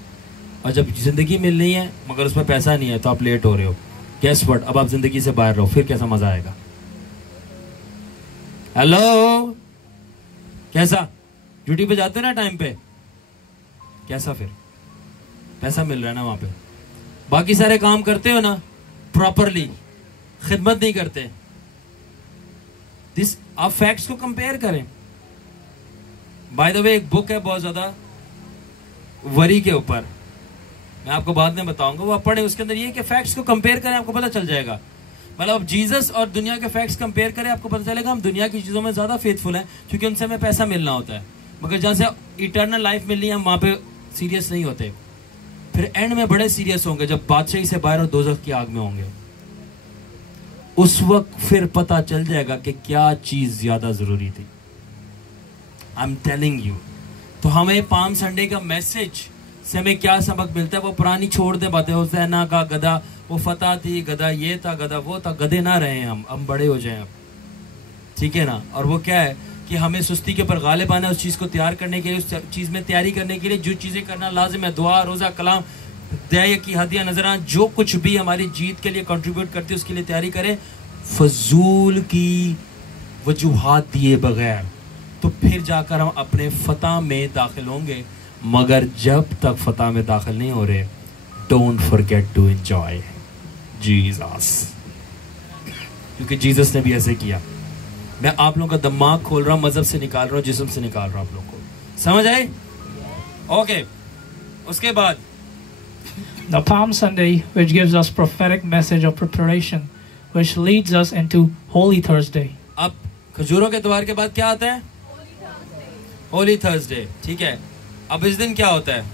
और जब जिंदगी मिल रही है मगर उसमें पैसा नहीं है, तो आप लेट हो रहे हो। गेस व्हाट, अब आप जिंदगी से बाहर रहो, फिर कैसा मजा आएगा? हेलो, कैसा? ड्यूटी पे जाते ना टाइम पे, कैसा? फिर पैसा मिल रहा है ना वहां पे, बाकी सारे काम करते हो ना प्रॉपरली, खिदमत नहीं करते। आप फैक्ट्स को कंपेयर करें। बाय द वे, एक बुक है बहुत ज्यादा वरी के ऊपर, मैं आपको बाद में बताऊंगा, वो आप पढ़े। उसके अंदर ये कि फैक्ट्स को कंपेयर करें, आपको पता चल जाएगा। मतलब अब जीसस और दुनिया के फैक्ट्स कंपेयर करें, आपको पता चलेगा हम दुनिया की चीजों में ज्यादा फेथफुल हैं, क्योंकि उनसे हमें पैसा मिलना होता है। मगर जहां से इटर्नल लाइफ मिलनी है, हम वहां पे सीरियस नहीं होते। फिर एंड में बड़े सीरियस होंगे जब बादशाही से बाहर और दोजख की आग में होंगे। उस वक्त फिर पता चल जाएगा कि क्या चीज ज्यादा जरूरी थी। I am telling you. तो हमें पाम संडे का मैसेज से हमें क्या सबक मिलता है? वो पुरानी छोड़ दे बातें, हुसैना का गधा, वो फतह थी, गधा ये था, गधा वो था। गधे ना रहे हम बड़े हो जाएं अब, ठीक है ना? और वो क्या है कि हमें सुस्ती के ऊपर गालिब आना है, उस चीज को तैयार करने के लिए, उस चीज में तैयारी करने के लिए जो चीजें करना लाजिम है, दुआ, रोजा, कलाम, दया की हदिया, नजरान, जो कुछ भी हमारी जीत के लिए कंट्रीब्यूट करती है उसके लिए तैयारी करें, फजूल की वजूहात दिए बगैर। तो फिर जाकर हम अपने फतह में दाखिल होंगे। मगर जब तक फतह में दाखिल नहीं हो रहे, don't forget to enjoy Jesus, क्योंकि जीसस ने भी ऐसे किया। मैं आप लोगों का दिमाग खोल रहा हूं, मजहब से निकाल रहा हूं, जिस्म से निकाल रहा हूं। आप लोगों को समझ आए? ओके। उसके बाद the Palm Sunday, which gives us prophetic message of preparation, which leads us into Holy Thursday. अब खजूरों के त्योहार के बाद क्या आता है? होली थर्सडे। ठीक है, अब इस दिन क्या होता है?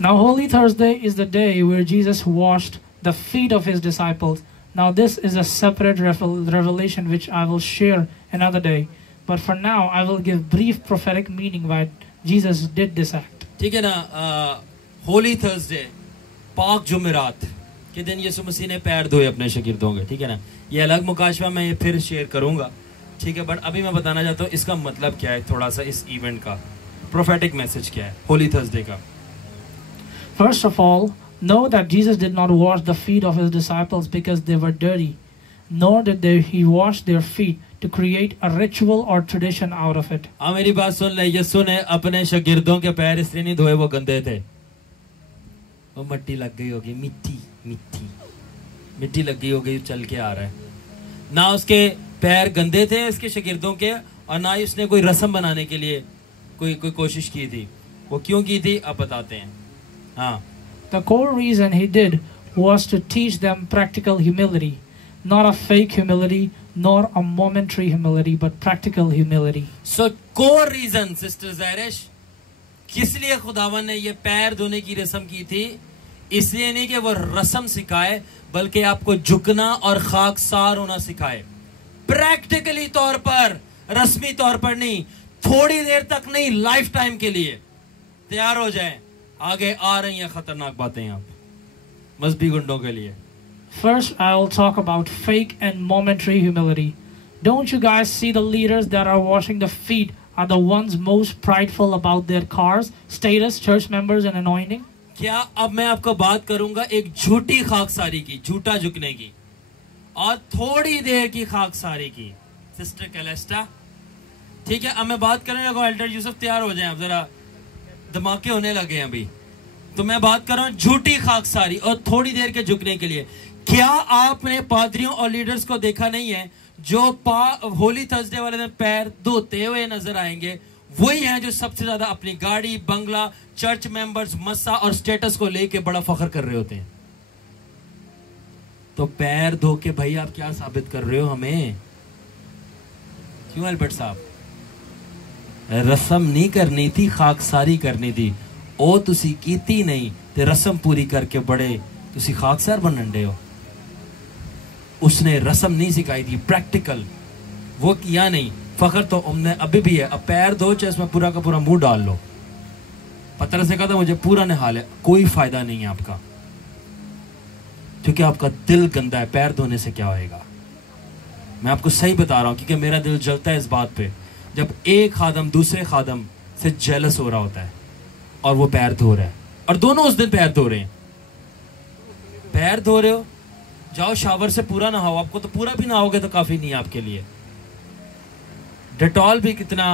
Now Holy Thursday is the day where Jesus washed the feet of his disciples. Now this is a separate revelation which I will share another day. But for now I will give brief prophetic meaning why Jesus did this act. ठीक है ना? Holi Thursday पाक जुमेरात के दिन यीशु मसीह ने पैर धोए अपने शागिर्दों के, ठीक है ना। ये अलग मुकाशवा मैं ये फिर शेयर करूंगा, ठीक है। बट अभी मैं बताना चाहता हूँ इसका मतलब क्या है, थोड़ा सा इस इवेंट का प्रोफेटिक मैसेज क्या है होली थर्सडे का। First of all, know that Jesus did not wash the feet of his disciples because they were dirty, nor did he wash their feet to create a ritual or tradition out of it. हाँ मेरी बात सुन ले, यीशु ने अपने शागिर्दों के पैर इसलिए नहीं धोए वो गंदे थे, वो मिट्टी लग गई होगी, मिट्टी लग गई होगी, चल के आ रहा है ना। उसके पैर गंदे थे उसके शागिर्दों के, और ना ही उसने कोई रस्म बनाने के लिए कोई कोशिश की थी। वो क्यों की थी अब बताते हैं। हाँ, The core reason he did was to teach them practical humility, not a fake humility, nor a momentary humility, but practical humility. So core reason sister Zairish, किस लिए खुदावन ने ये पैर धोने की रस्म की थी? इसलिए नहीं कि वो रस्म सिखाए, बल्कि आपको झुकना और खाकसार होना सिखाए। प्रैक्टिकली तौर पर, रस्मी तौर पर नहीं, थोड़ी देर तक नहीं, लाइफ टाइम के लिए। तैयार हो जाएं, आगे आ रही हैं खतरनाक बातें आप मजहबी गुंडों के लिए। First, I will talk about fake and momentary humility. Don't you guys see the leaders that are washing the feet are the ones most prideful about their cars, status, church members, and anointing? क्या अब मैं आपको बात करूंगा एक झूठी खाकसारी की, झूठा झुकने की, और थोड़ी देर की खाकसारी की, सिस्टर कैलेस्टा, ठीक है। अब मैं बात करने लगा, एल्डर यूसुफ तैयार हो जाएं, अब जरा धमाके होने लगे हैं अभी। तो मैं बात कर रहा हूं झूठी खाकसारी और थोड़ी देर के झुकने के लिए। क्या आपने पादरियों और लीडर्स को देखा नहीं है जो होली थर्सडे वाले दिन पैर धोते हुए नजर आएंगे? वही हैं जो सबसे ज्यादा अपनी गाड़ी, बंगला, चर्च मेंबर्स, मस्सा और स्टेटस को लेके बड़ा फख्र कर रहे होते हैं। तो पैर धो के भाई आप क्या साबित कर रहे हो हमें? क्यों अल्बर्ट साहब? रस्म नहीं करनी थी, खाकसारी करनी थी। ओ तुसी कीती नहीं ते रस्म पूरी करके बड़े तुसी खाकसार बनन डे हो। उसने रस्म नहीं सिखाई थी, प्रैक्टिकल वो किया नहीं। फखर तो हमने अभी भी है। अब पैर धो चाहे इसमें पूरा का पूरा मुंह डाल लो। पत्थर से कहा था मुझे पूरा निहाल है, कोई फायदा नहीं है आपका, क्योंकि आपका दिल गंदा है। पैर धोने से क्या होएगा? मैं आपको सही बता रहा हूं, क्योंकि मेरा दिल जलता है इस बात पे जब एक खादम दूसरे खादम से जेलस हो रहा होता है और वो पैर धो रहा है, और दोनों उस दिन पैर धो रहे हैं। पैर धो रहे हो, जाओ शावर से पूरा नहाओ। आपको तो पूरा भी नहाओगे तो काफी नहीं है आपके लिए। डेटॉल भी कितना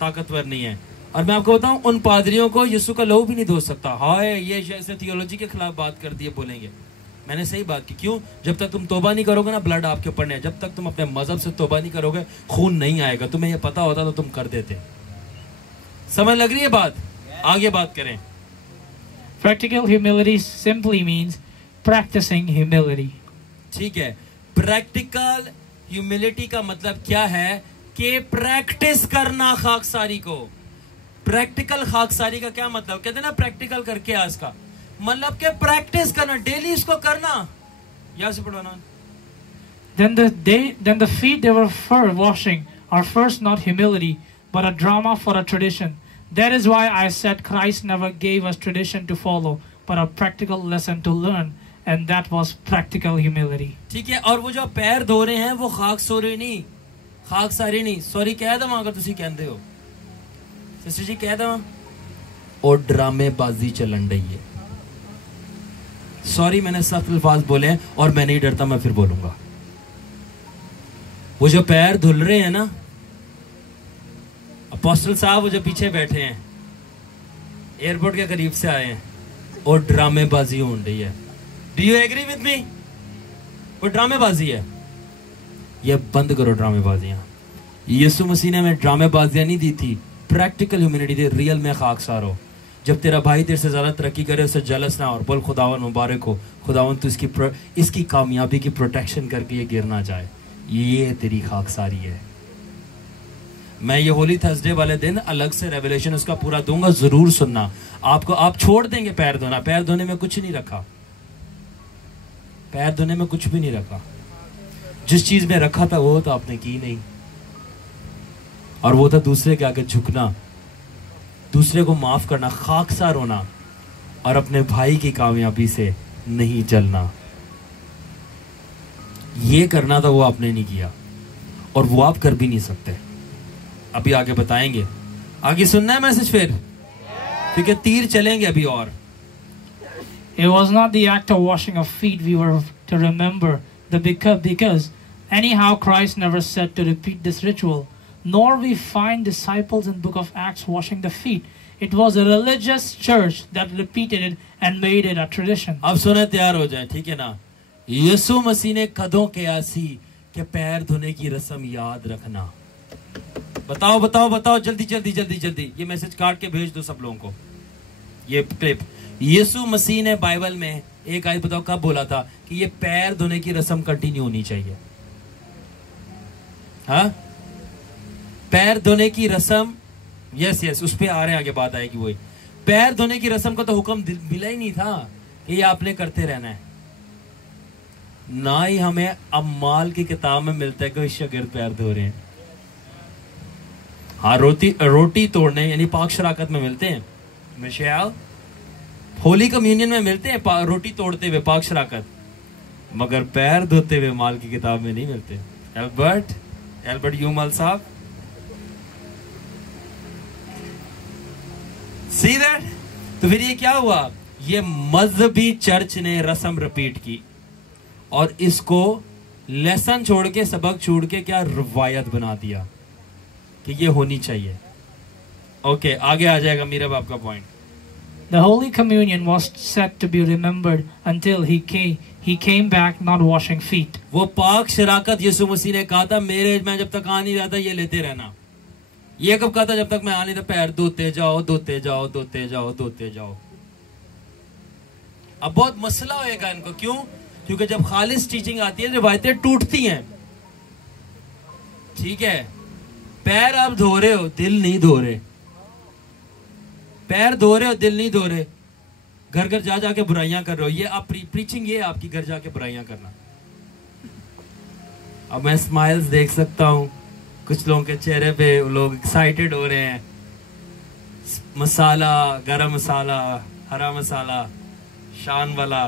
ताकतवर नहीं है। और मैं आपको बताऊं, उन पादरियों को यीशु का लहू भी नहीं धो सकता। हाय, ये ऐसे थियोलॉजी के खिलाफ बात कर दी, बोलेंगे। मैंने सही बात की। क्यों? जब तक तुम तौबा नहीं करोगे ना, ब्लड आपके ऊपर नहीं है। जब तक तुम अपने मजहब से तौबा नहीं करोगे, खून नहीं आएगा। तुम्हें ये पता होता तो तुम कर देते। समझ लग रही है बात? आगे बात करें। Practical humility simply means practicing humility. ठीक है, प्रैक्टिकल ह्यूमिलिटी का मतलब क्या है कि प्रैक्टिस करना खाकसारी को। प्रैक्टिकल खाकसारी का क्या मतलब? कहते ना प्रैक्टिकल करके आज का मतलब के प्रैक्टिस करना, डेली इसको करना। यहां से पढ़ो ना। Then the feet they were washing are first not humility, but a drama for a tradition. That is why I said Christ never gave us tradition to follow, but a practical lesson to learn, and that was practical humility. ठीक है, और वो जो पैर धो रहे हैं वो खाकसारी नहीं, खाकसारी नहीं, सॉरी कह दो अगर तुसी कहते हो सिस्टर जी, कह दो और ड्रामेबाजी चलन रही है। सॉरी मैंने सख्त अल्फाज बोले हैं और मैं नहीं डरता, मैं फिर बोलूंगा। वो जो पैर धुल रहे हैं ना, अपोस्टल साहब वो जो पीछे बैठे हैं, एयरपोर्ट के करीब से आए हैं, और ड्रामेबाजी हो रही है। Do you agree with me? वो ड्रामेबाजी है। ये बंद करो ड्रामेबाजियां। यीशु मसीह ने हमें ड्रामेबाजियां नहीं दी थी, प्रैक्टिकल ह्यूमैनिटी दे। रियल में खाकसार हो। जब तेरा भाई तेरे से ज्यादा तरक्की करे उससे जलस ना, और बोल खुदावन मुबारक हो, खुदावन तू इसकी कामयाबी की प्रोटेक्शन करके ये गिर ना जाए। ये तेरी खाकसारी है। मैं ये होली थर्सडे वाले दिन अलग से रेवलेशन उसका पूरा दूंगा, जरूर सुनना। आपको आप छोड़ देंगे पैर धोना। पैर धोने में कुछ नहीं रखा, पैर धोने में कुछ भी नहीं रखा। जिस चीज में रखा था वो तो आपने की नहीं, और वो था दूसरे के आगे झुकना, दूसरे को माफ करना, खाकसार होना। और अपने भाई की कामयाबी से नहीं जलना। ये करना था वो आपने नहीं किया, और वो आप कर भी नहीं सकते। अभी आगे बताएंगे, आगे सुनना है मैसेज फिर, क्योंकि तीर चलेंगे अभी और। It was not the act of washing of feet we were to remember, because anyhow Christ never said to repeat this ritual, nor we find disciples in book of Acts washing the feet. It was a religious church that repeated it and made it a tradition. अब सुने, तैयार हो जाए, ठीक है ना। यीशु मसीह ने कदों के आसी के पैर धोने की रस्म याद रखना। बताओ बताओ बताओ, जल्दी जल्दी जल्दी जल्दी, ये मैसेज काट के भेज दो सब लोगों को, ये क्लिप। यीशु मसीह ने बाइबल में एक आयत बताओ कब बोला था कि ये पैर धोने की रस्म कंटिन्यू होनी चाहिए? हाँ, पैर धोने की रस्म, यस यस, उस पे आ रहे हैं, आगे बात आएगी। वही पैर धोने की रस्म का तो हुक्म मिला ही नहीं था कि ये आपने करते रहना है। ना ही हमें अम्माल की किताब में मिलता है कि शागिर्द पैर धो रहे हैं। हाँ, रोटी तोड़ने यानी पाक शराकत में मिलते हैं, मिशेल होली कम्युनियन में मिलते हैं रोटी तोड़ते हुए पाक शराकत, मगर पैर धोते हुए माल की किताब में नहीं मिलते। एल्बर्ट यूमल साहब, सी दैट? तो फिर ये क्या हुआ, ये मजहबी चर्च ने रस्म रिपीट की और इसको लेसन छोड़ के, सबक छोड़ के क्या रवायत बना दिया कि ये होनी चाहिए। ओके, आगे आ जाएगा मीरा बाप का point. The Holy Communion was set to be remembered until he came back, not washing feet. वो पाक शराकत यीशु मसीह ने कहा था, मेरे मैं जब तक आ नहीं रहा था ये लेते रहना। ये कब कहा था? जब तक मैं आ नहीं था, पैर धोते जाओ धोते जाओ धोते जाओ धोते जाओ। अब बहुत मसला होएगा इनको, क्यों? क्योंकि जब खालिस टीचिंग आती है रिवायतें टूटती हैं। ठीक है, पैर आप धो रहे हो, दिल नहीं धो रहे। पैर धो रहे हो, दिल नहीं धो रहे। घर घर जा जाके बुराइयां कर रहे हो। ये आप प्रीचिंग, ये आपकी घर जाके बुराइयां करना। अब मैं स्माइल्स देख सकता हूं कुछ लोगों के चेहरे पे, लोग एक्साइटेड हो रहे हैं। मसाला, गरम मसाला, हरा मसाला, शान वाला,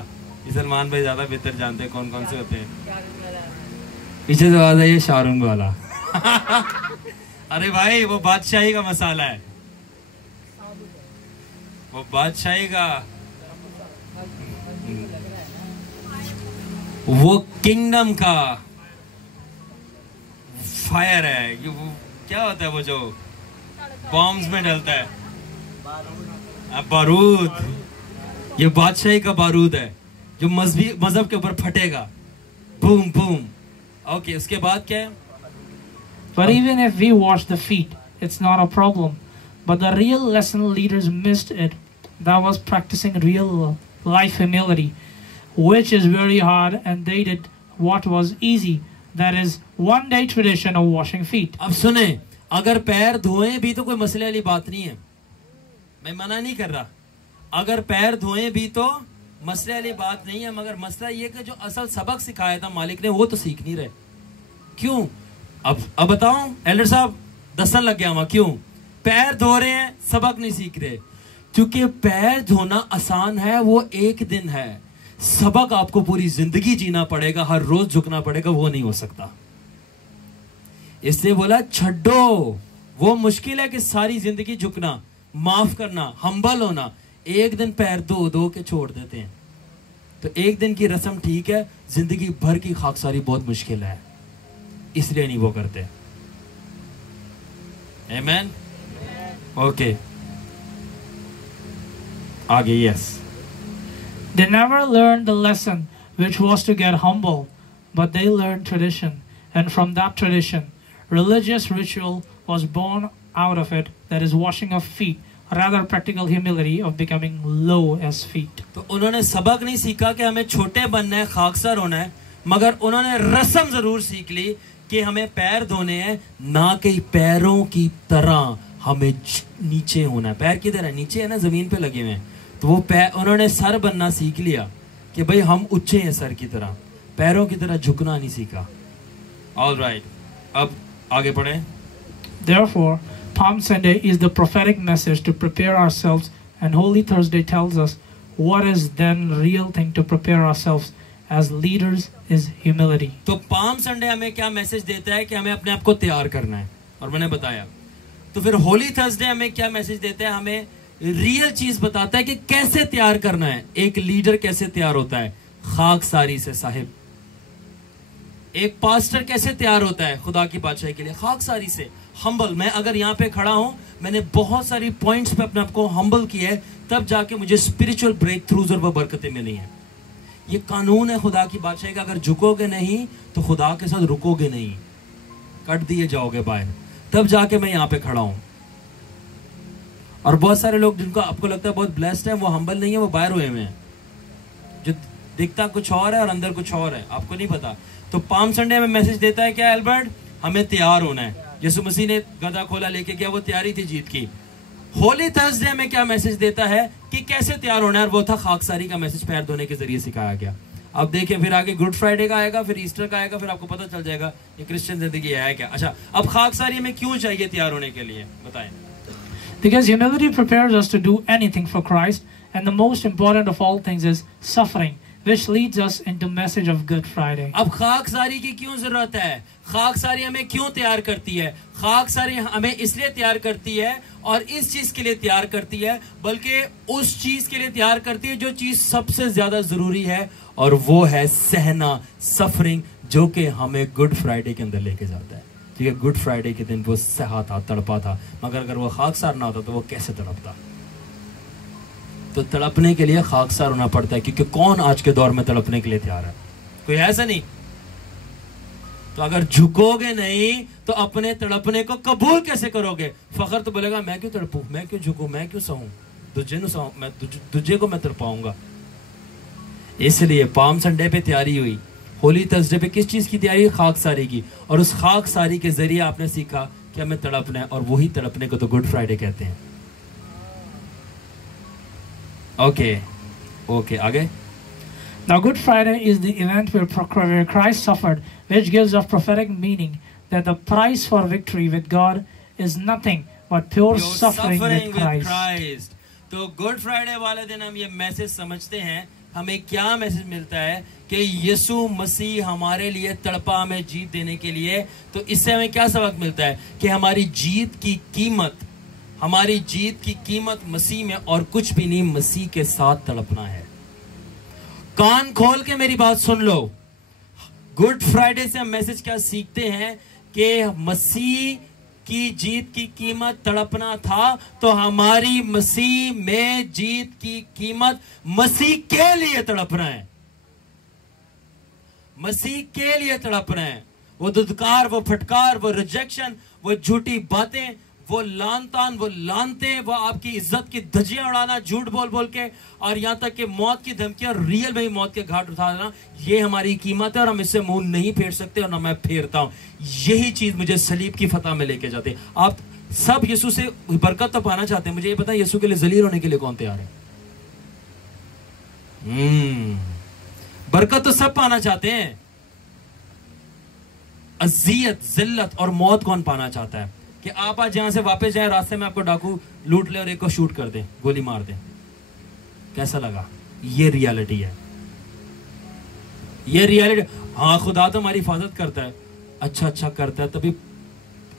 ये सलमान भाई ज्यादा बेहतर जानते हैं कौन कौन से होते हैं। पीछे से आवाज है, ये शाहरुख वाला। अरे भाई, वो बादशाही का मसाला है, वो बादशाही का, वो किंगडम का फायर है। ये वो क्या होता है, वो जो बॉम्ब्स में डलता है, बारूद। ये बादशाही का बारूद है जो मजहब के ऊपर फटेगा, बूम बूम। ओके, उसके बाद क्या है? But even if we wash the feet, it's not a problem. But the real lesson leaders missed it. That was practicing real life humility, which is very hard, and they did what was easy. That is one day tradition of washing feet. अब सुने, अगर पैर धोए भी तो कोई मसले वाली बात नहीं है, मैं मना नहीं कर रहा। अगर पैर धोए भी तो मसले वाली बात नहीं है, मगर मसला ये कि जो असल सबक सिखाया था मालिक ने वो तो सीख नहीं रहे। क्यों? अब बताओ एल्डर साहब, दसन लग गया वहां। क्यों? पैर धो रहे हैं, सबक नहीं सीख रहे। क्योंकि पैर धोना आसान है, वो एक दिन है। सबक आपको पूरी जिंदगी जीना पड़ेगा, हर रोज झुकना पड़ेगा, वो नहीं हो सकता। इसलिए बोला छड्डो। वो मुश्किल है कि सारी जिंदगी झुकना, माफ करना, हम्बल होना। एक दिन पैर धो धो के छोड़ देते हैं। तो एक दिन की रस्म ठीक है, जिंदगी भर की खाकसारी बहुत मुश्किल है, इसलिए नहीं वो करते। आमीन। ओके, आगे। Yes, They never learned the lesson, which was to get humble, but they learned tradition. And from that tradition, religious ritual was born out of it, that is washing of feet, rather practical humility of becoming low as feet. तो उन्होंने सबक नहीं सीखा कि हमें छोटे बनना है, खाकसर होना है, मगर उन्होंने रस्म जरूर सीख ली कि हमें पैर धोने हैं, ना कि पैरों की तरह हमें नीचे होना है। पैर की तरह नीचे है ना, जमीन पे लगे हुए हैं। तो वो पैर, उन्होंने सर बनना सीख लिया कि भाई हम ऊंचे हैं सर की तरह, पैरों की तरह झुकना नहीं सीखा। ऑल राइट, अब आगे पढ़ें। Therefore, Palm Sunday is the prophetic message to prepare ourselves, and Holy Thursday tells us what is then real thing to prepare ourselves as leaders is humility. तो पाम संडे हमें क्या message देता है कि हमें अपने आप को तैयार करना है, और मैंने बताया. तो फिर होली थर्सडे हमें क्या मैसेज देता है, हमें रियल चीज बताता है कि कैसे तैयार करना है. एक लीडर कैसे तैयार होता है, खाकसारी से साहिब. एक पास्टर कैसे तैयार होता है खुदा की बादशाही के लिए, खाकसारी से, हम्बल. मैं अगर यहाँ पे खड़ा हूं, मैंने बहुत सारी पॉइंट्स पे अपने आप को हम्बल किया है, तब जाके मुझे स्पिरिचुअल ब्रेक थ्रूज और वो बरकतें मिली हैं. ये कानून है खुदा की बादशाही का. अगर झुकोगे नहीं तो खुदा के साथ रुकोगे नहीं, कट दिए जाओगे बाहर. तब जाके मैं यहाँ पे खड़ा हूं. और बहुत सारे लोग जिनको आपको लगता है बहुत ब्लेस्ड है, वो हम्बल नहीं है, वो बाहर हुए हैं, जो दिखता कुछ और है और अंदर कुछ और है, आपको नहीं पता. तो पाम संडे में मैसेज देता है क्या एल्बर्ट, हमें तैयार होना है. यीशु मसीह ने गधा खोला लेके गया, वो तैयारी थी जीत की. होली थर्सडे में क्या मैसेज देता है कि कैसे तैयार होना है, और वो था खाकसारी का मैसेज, पैर धोने के जरिए सिखाया गया. अब देखिए फिर आगे गुड फ्राइडे का आएगा, फिर ईस्टर का आएगा, फिर आपको पता चल जाएगा ये क्रिश्चियन जिंदगी है क्या. अच्छा, अब खाकसारी में क्यों चाहिए तैयार होने के लिए, बताएं. Because humility prepares us to do anything for Christ, and the most important of all things is suffering, which leads us into message of Good Friday. अब खाकसारी की क्यों जरूरत है, खाकसारी हमें क्यों तैयार करती है. खाकसारी हमें इसलिए तैयार करती है, और इस चीज के लिए तैयार करती है, बल्कि उस चीज के लिए तैयार करती है जो चीज सबसे ज्यादा जरूरी है, और वो है सहना, सफरिंग, जो कि हमें गुड फ्राइडे के अंदर लेके जाता है. ठीक है, गुड फ्राइडे के दिन वो सहा था, तड़पा था, मगर अगर वो खाकसार ना होता तो वो कैसे तड़पता. तो तड़पने के लिए खाकसार होना पड़ता है, क्योंकि कौन आज के दौर में तड़पने के लिए तैयार है, कोई ऐसा नहीं. तो अगर झुकोगे नहीं तो अपने तड़पने को कबूल कैसे करोगे. फखर तो बोलेगा मैं क्यों तड़पूं, मैं क्यों झुकूं, मैं क्यों सहूं, दूजे को मैं तड़पाऊंगा. इसलिए पाम संडे पे तैयारी हुई, होली थर्सडे पे किस चीज की तैयारी, खाकसारी की. और उस खाकसारी के जरिए आपने सीखा कि हमें तड़पना है, और वही तड़पने को तो गुड फ्राइडे कहते हैं. ओके आगे. Now Good Friday is the event where Christ suffered, which gives a prophetic meaning that the price for victory with God is nothing but pure suffering with Christ. तो good Friday वाले दिन हम ये message समझते हैं. हमें क्या message मिलता है कि यीशु मसीह हमारे लिए तड़पा, हमें जीत देने के लिए. तो इससे हमें क्या सबक मिलता है कि हमारी जीत की कीमत मसीह में और कुछ भी नहीं, मसीह के साथ तड़पना है. कान खोल के मेरी बात सुन लो. गुड फ्राइडे से हम मैसेज क्या सीखते हैं कि मसीह की जीत की कीमत तड़पना था, तो हमारी मसीह में जीत की कीमत मसीह के लिए तड़पना है. मसीह के लिए तड़पना है. वो दुदकार, वो फटकार, वो रिजेक्शन, वो झूठी बातें, वो लानतान, वो लानते, वो आपकी इज्जत की धज्जियां उड़ाना झूठ बोल बोल के, और यहां तक कि मौत की धमकियां, रियल में ही मौत के घाट उठाना, ये हमारी कीमत है, और हम इससे मुंह नहीं फेर सकते, और ना मैं फेरता हूं. यही चीज मुझे सलीब की फतह में लेके जाती है. आप सब यीशु से बरकत तो पाना चाहते हैं, मुझे ये पता है यीशु के लिए जलील होने के लिए कौन तैयार है. बरकत तो सब पाना चाहते हैं, अजियत, जिल्लत और मौत कौन पाना चाहता है. कि आप आज यहां से वापस जाए, रास्ते में आपको डाकू लूट ले और एक को शूट कर दे, गोली मार दे, कैसा लगा. ये रियलिटी है, ये रियलिटी. हाँ, खुदा तो हमारी हिफाजत करता है, अच्छा करता है, तभी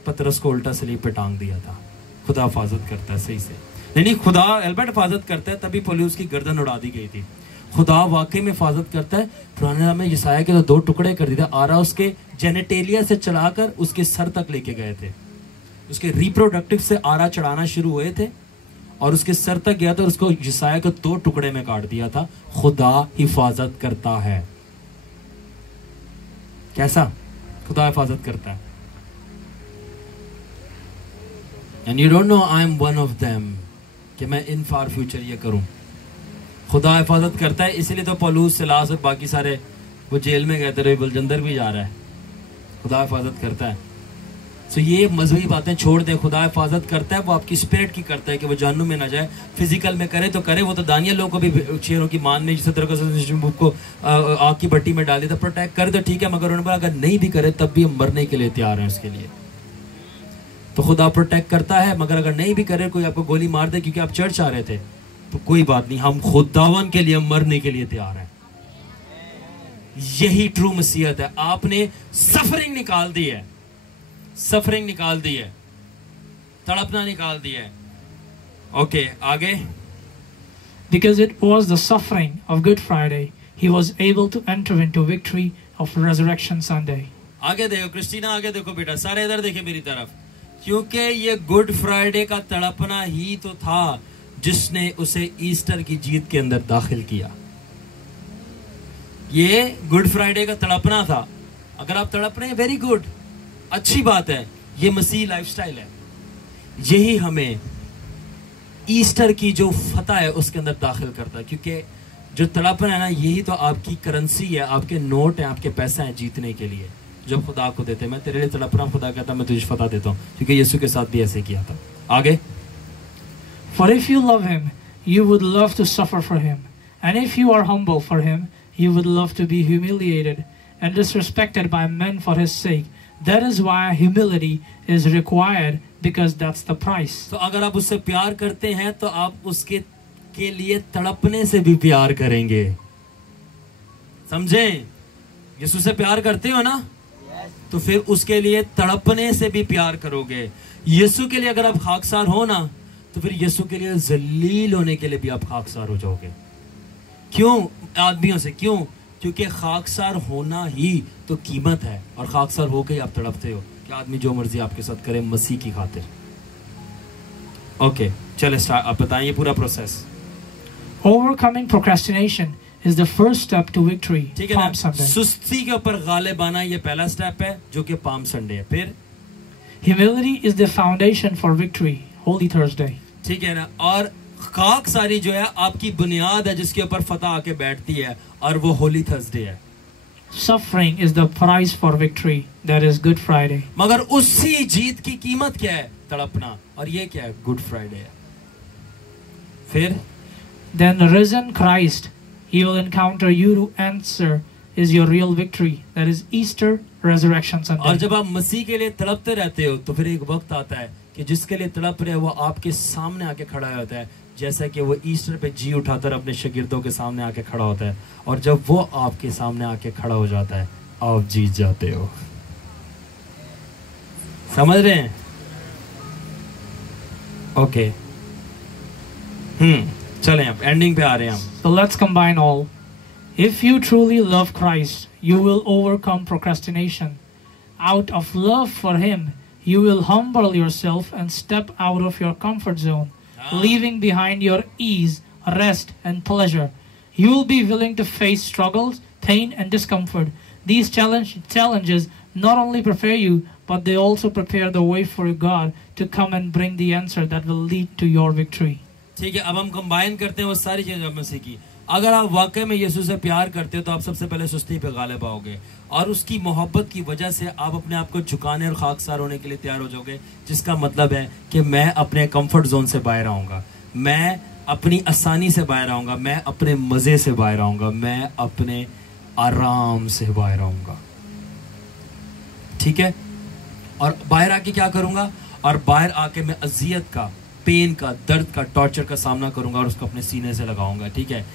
पतरस को उल्टा सलीब पे टांग दिया था. खुदा हिफाजत करता है सही से. नहीं, खुदा एल्बर्ट हिफाजत करता है, तभी पौलुस की गर्दन उड़ा दी गई थी. खुदा वाकई में हिफाजत करता है. पुराने नाम में यसाया के तो 2 टुकड़े कर दिए थे. आरा उसके जेनेटेलिया से चढ़ाकर उसके सर तक लेके गए थे. उसके रिप्रोडक्टिव से आरा चढ़ाना शुरू हुए थे, और उसके सर तक गया था, और उसको यसाया को 2 टुकड़े में काट दिया था. खुदा हिफाजत करता है. कैसा खुदा हिफाजत करता है. And you don't know I am one of them, कि मैं इन फार फ्यूचर ये करूं. खुदा हिफाजत करता है. इसलिए तो पौलुस, सिलास और बाकी सारे वो जेल में गए थे, रविबुल जंदर भी जा रहा है. खुदा हिफाजत करता है. तो ये मजहबी बातें छोड़ दें. खुदा हिफाजत करता है, वो आपकी स्पिरिट की करता है कि वो जहन्नुम में ना जाए. फिजिकल में करे तो करे. वो तो दानियल लोगों को भी शेरों की मान में जिस तरह को आग की भट्टी में डाले तो प्रोटेक्ट करे तो ठीक है, मगर उन्होंने अगर नहीं भी करे तब भी हम मरने के लिए तैयार हैं उसके लिए. तो खुदा प्रोटेक्ट करता है, मगर अगर नहीं भी करे, कोई आपको गोली मार दे क्योंकि आप चर्च आ रहे थे, तो कोई बात नहीं, हम खुदावन के लिए मरने के लिए तैयार हैं। यही ट्रू मसीहत है। आपने सफरिंग निकाल दी है, सफरिंग निकाल दी है, तड़पना निकाल दी है। ओके, आगे। Because it was the suffering of Good Friday, he was able to enter into victory of Resurrection Sunday. आगे देखो क्रिस्टीना, आगे देखो बेटा, सारे इधर देखे मेरी तरफ। क्योंकि ये गुड फ्राइडे का तड़पना ही तो था जिसने उसे ईस्टर की जीत के अंदर दाखिल किया। ये गुड फ्राइडे का तड़पना था। अगर आप तड़प रहे हैं, वेरी गुड, अच्छी बात है। ये मसीह लाइफस्टाइल है। यही हमें ईस्टर की जो फतह है उसके अंदर दाखिल करता है। क्योंकि जो तड़पना है ना, यही तो आपकी करेंसी है, आपके नोट हैं, आपके पैसे हैं जीतने के लिए जो खुदा को देते हैं। मैं तेरे लिए तड़प रहा हूं, खुदा कहता मैं तुझे फतह देता हूं, क्योंकि यीशु के साथ भी ऐसे किया था। आगे। For if you love him, you would love to suffer for him. And if you are humble for him, you would love to be humiliated and disrespected by men for his sake. That is why humility is required, because that's the price. तो अगर आप उससे प्यार करते हैं तो आप उसके के लिए तड़पने से भी प्यार करेंगे। समझे? यीशु से प्यार करते हो ना, तो फिर उसके लिए तड़पने से भी प्यार करोगे। यीशु के लिए अगर आप खाकसार हो ना, तो फिर यीशु के लिए जलील होने के लिए भी आप खाकसार हो जाओगे। क्यों? आदमियों से क्यों? क्योंकि खाकसार होना ही तो कीमत है, और खाकसार होकर ही आप तड़पते हो कि आदमी जो मर्जी आपके साथ करे मसीह की खातिर। ओके, चले स्टार्ट, आप बताइए पूरा process. Overcoming procrastination is the first step to victory. ठीक है ना? Palm Sunday. सुस्ती के ऊपर गालिब आना ये पहला स्टेप है, जो कि पाम संडे है। फिर Humility is the foundation for victory. Holy Thursday. ठीक है ना? और खाकसारी जो है आपकी बुनियाद है जिसके ऊपर फतह आके बैठती है, और वो होली थर्सडे है। Suffering is the price for victory. That is Good Friday. मगर उसी जीत की कीमत क्या है? तड़पना। और ये क्या है? गुड फ्राइडे है। फिर Then the risen Christ, he will encounter you to answer is your real victory. That is Easter Resurrection Sunday. और जब आप मसीह के लिए तड़पते रहते हो, तो फिर एक वक्त आता है कि जिसके लिए तड़प रहे वो आपके सामने आके खड़ा होता है, जैसा कि वो ईस्टर पे जी उठाकर अपने शागिर्दों के सामने आके खड़ा होता है। और जब वो आपके सामने आके खड़ा हो जाता है, आप जीत जाते हो। समझ रहे हैं? ओके, चलें अब एंडिंग पे आ रहे हैं हम। So let's combine all. If you truly love Christ, you will overcome procrastination. Out of love for him, you will humble yourself and step out of your comfort zone, leaving behind your ease, rest, and pleasure. You will be willing to face struggles, pain, and discomfort. These challenges not only prepare you, but they also prepare the way for God to come and bring the answer that will lead to your victory. ठीक है, अब हम combine करते हैं वो सारी चीजें मसीह की। अगर आप वाकई में यीशु से प्यार करते हो तो आप सबसे पहले सुस्ती पे गालिब आओगे, और उसकी मोहब्बत की वजह से आप अपने आप को झुकाने और खाकसार होने के लिए तैयार हो जाओगे, जिसका मतलब है कि मैं अपने कंफर्ट जोन से बाहर आऊंगा, मैं अपनी आसानी से बाहर आऊंगा, मैं अपने मजे से बाहर आऊंगा, मैं अपने आराम से बाहर आऊंगा। ठीक है? और बाहर आके क्या करूंगा? और बाहर आके मैं अजियत का, पेन का, दर्द का, टॉर्चर का सामना करूंगा और उसको अपने सीने से लगाऊंगा। ठीक है?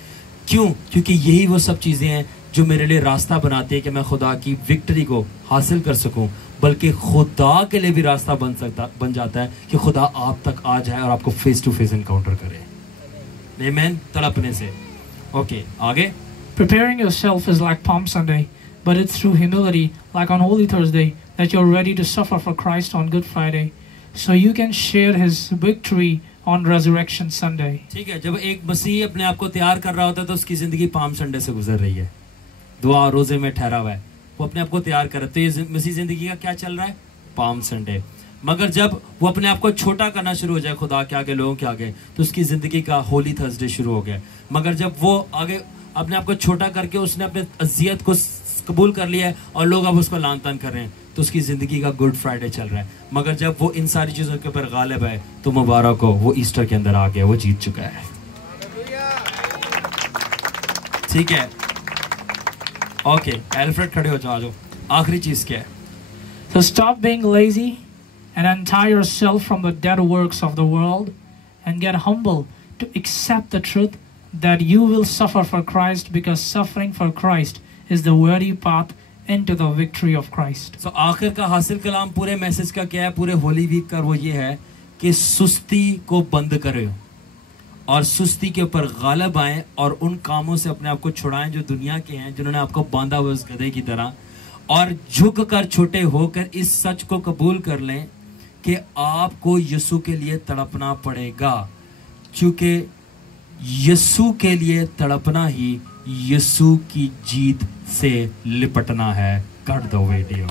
क्यों? क्योंकि यही वो सब चीजें हैं जो मेरे लिए रास्ता बनाती है कि मैं खुदा की विक्ट्री को हासिल कर सकूं, बल्कि खुदा के लिए भी रास्ता बन जाता है कि खुदा आप तक आ जाए और आपको फेस टू फेस एनकाउंटर करे। आमीन। तड़पने से। ओके, आगे। Preparing yourself is like Palm Sunday, but it's through humility, like on Holy Thursday, that you're ready to suffer for Christ on Good Friday, so you can share his victory on Resurrection Sunday. ठीक है, जब एक मसीह अपने आप को तैयार कर रहा होता है तो उसकी जिंदगी पाम संडे से गुजर रही है, दुआ और रोजे में ठहरा हुआ है, वो अपने आप को तैयार कर रहा है। तो ये मसीह जिंदगी का क्या चल रहा है? Palm Sunday. मगर जब वो अपने आप को छोटा करना शुरू हो जाए खुदा के आगे, लोगों के आगे, तो उसकी जिंदगी का होली थर्सडे शुरू हो गया। मगर जब वो आगे अपने आप को छोटा करके उसने अपने अजियत को कबूल कर लिया है और लोग अब उसको लान तान कर रहे हैं, तो उसकी जिंदगी का गुड फ्राइडे चल रहा है। मगर जब वो इन सारी चीजों के ऊपर गालिब है, तो मुबारक हो, वो ईस्टर के अंदर आ गया, वो जीत चुका है। ठीक है? ओके, एल्फ्रेड खड़े हो जाओ। आखिरी चीज क्या है? So stop being lazy and untie yourself from the dead works of the world and get humble to accept the truth that you will suffer for Christ, because suffering for Christ is the very path into the victory of Christ. So आखिर का हासिल कलाम पूरे message का क्या है, पूरे Holi week का, वो ये है कि सुस्ती को बंद करो और सुस्ती के ऊपर गालिब आए और उन कामों से अपने आप को छुड़ाएं जो दुनिया के हैं, जिन्होंने आपको बांधा हुआ उस गधे की तरह, और झुक कर छोटे होकर इस सच को कबूल कर लें कि आपको यीशु के लिए तड़पना पड़ेगा, क्योंकि यीशु के लिए तड़पना ही यीशु की जीत से लिपटना है। कट दो वीडियो।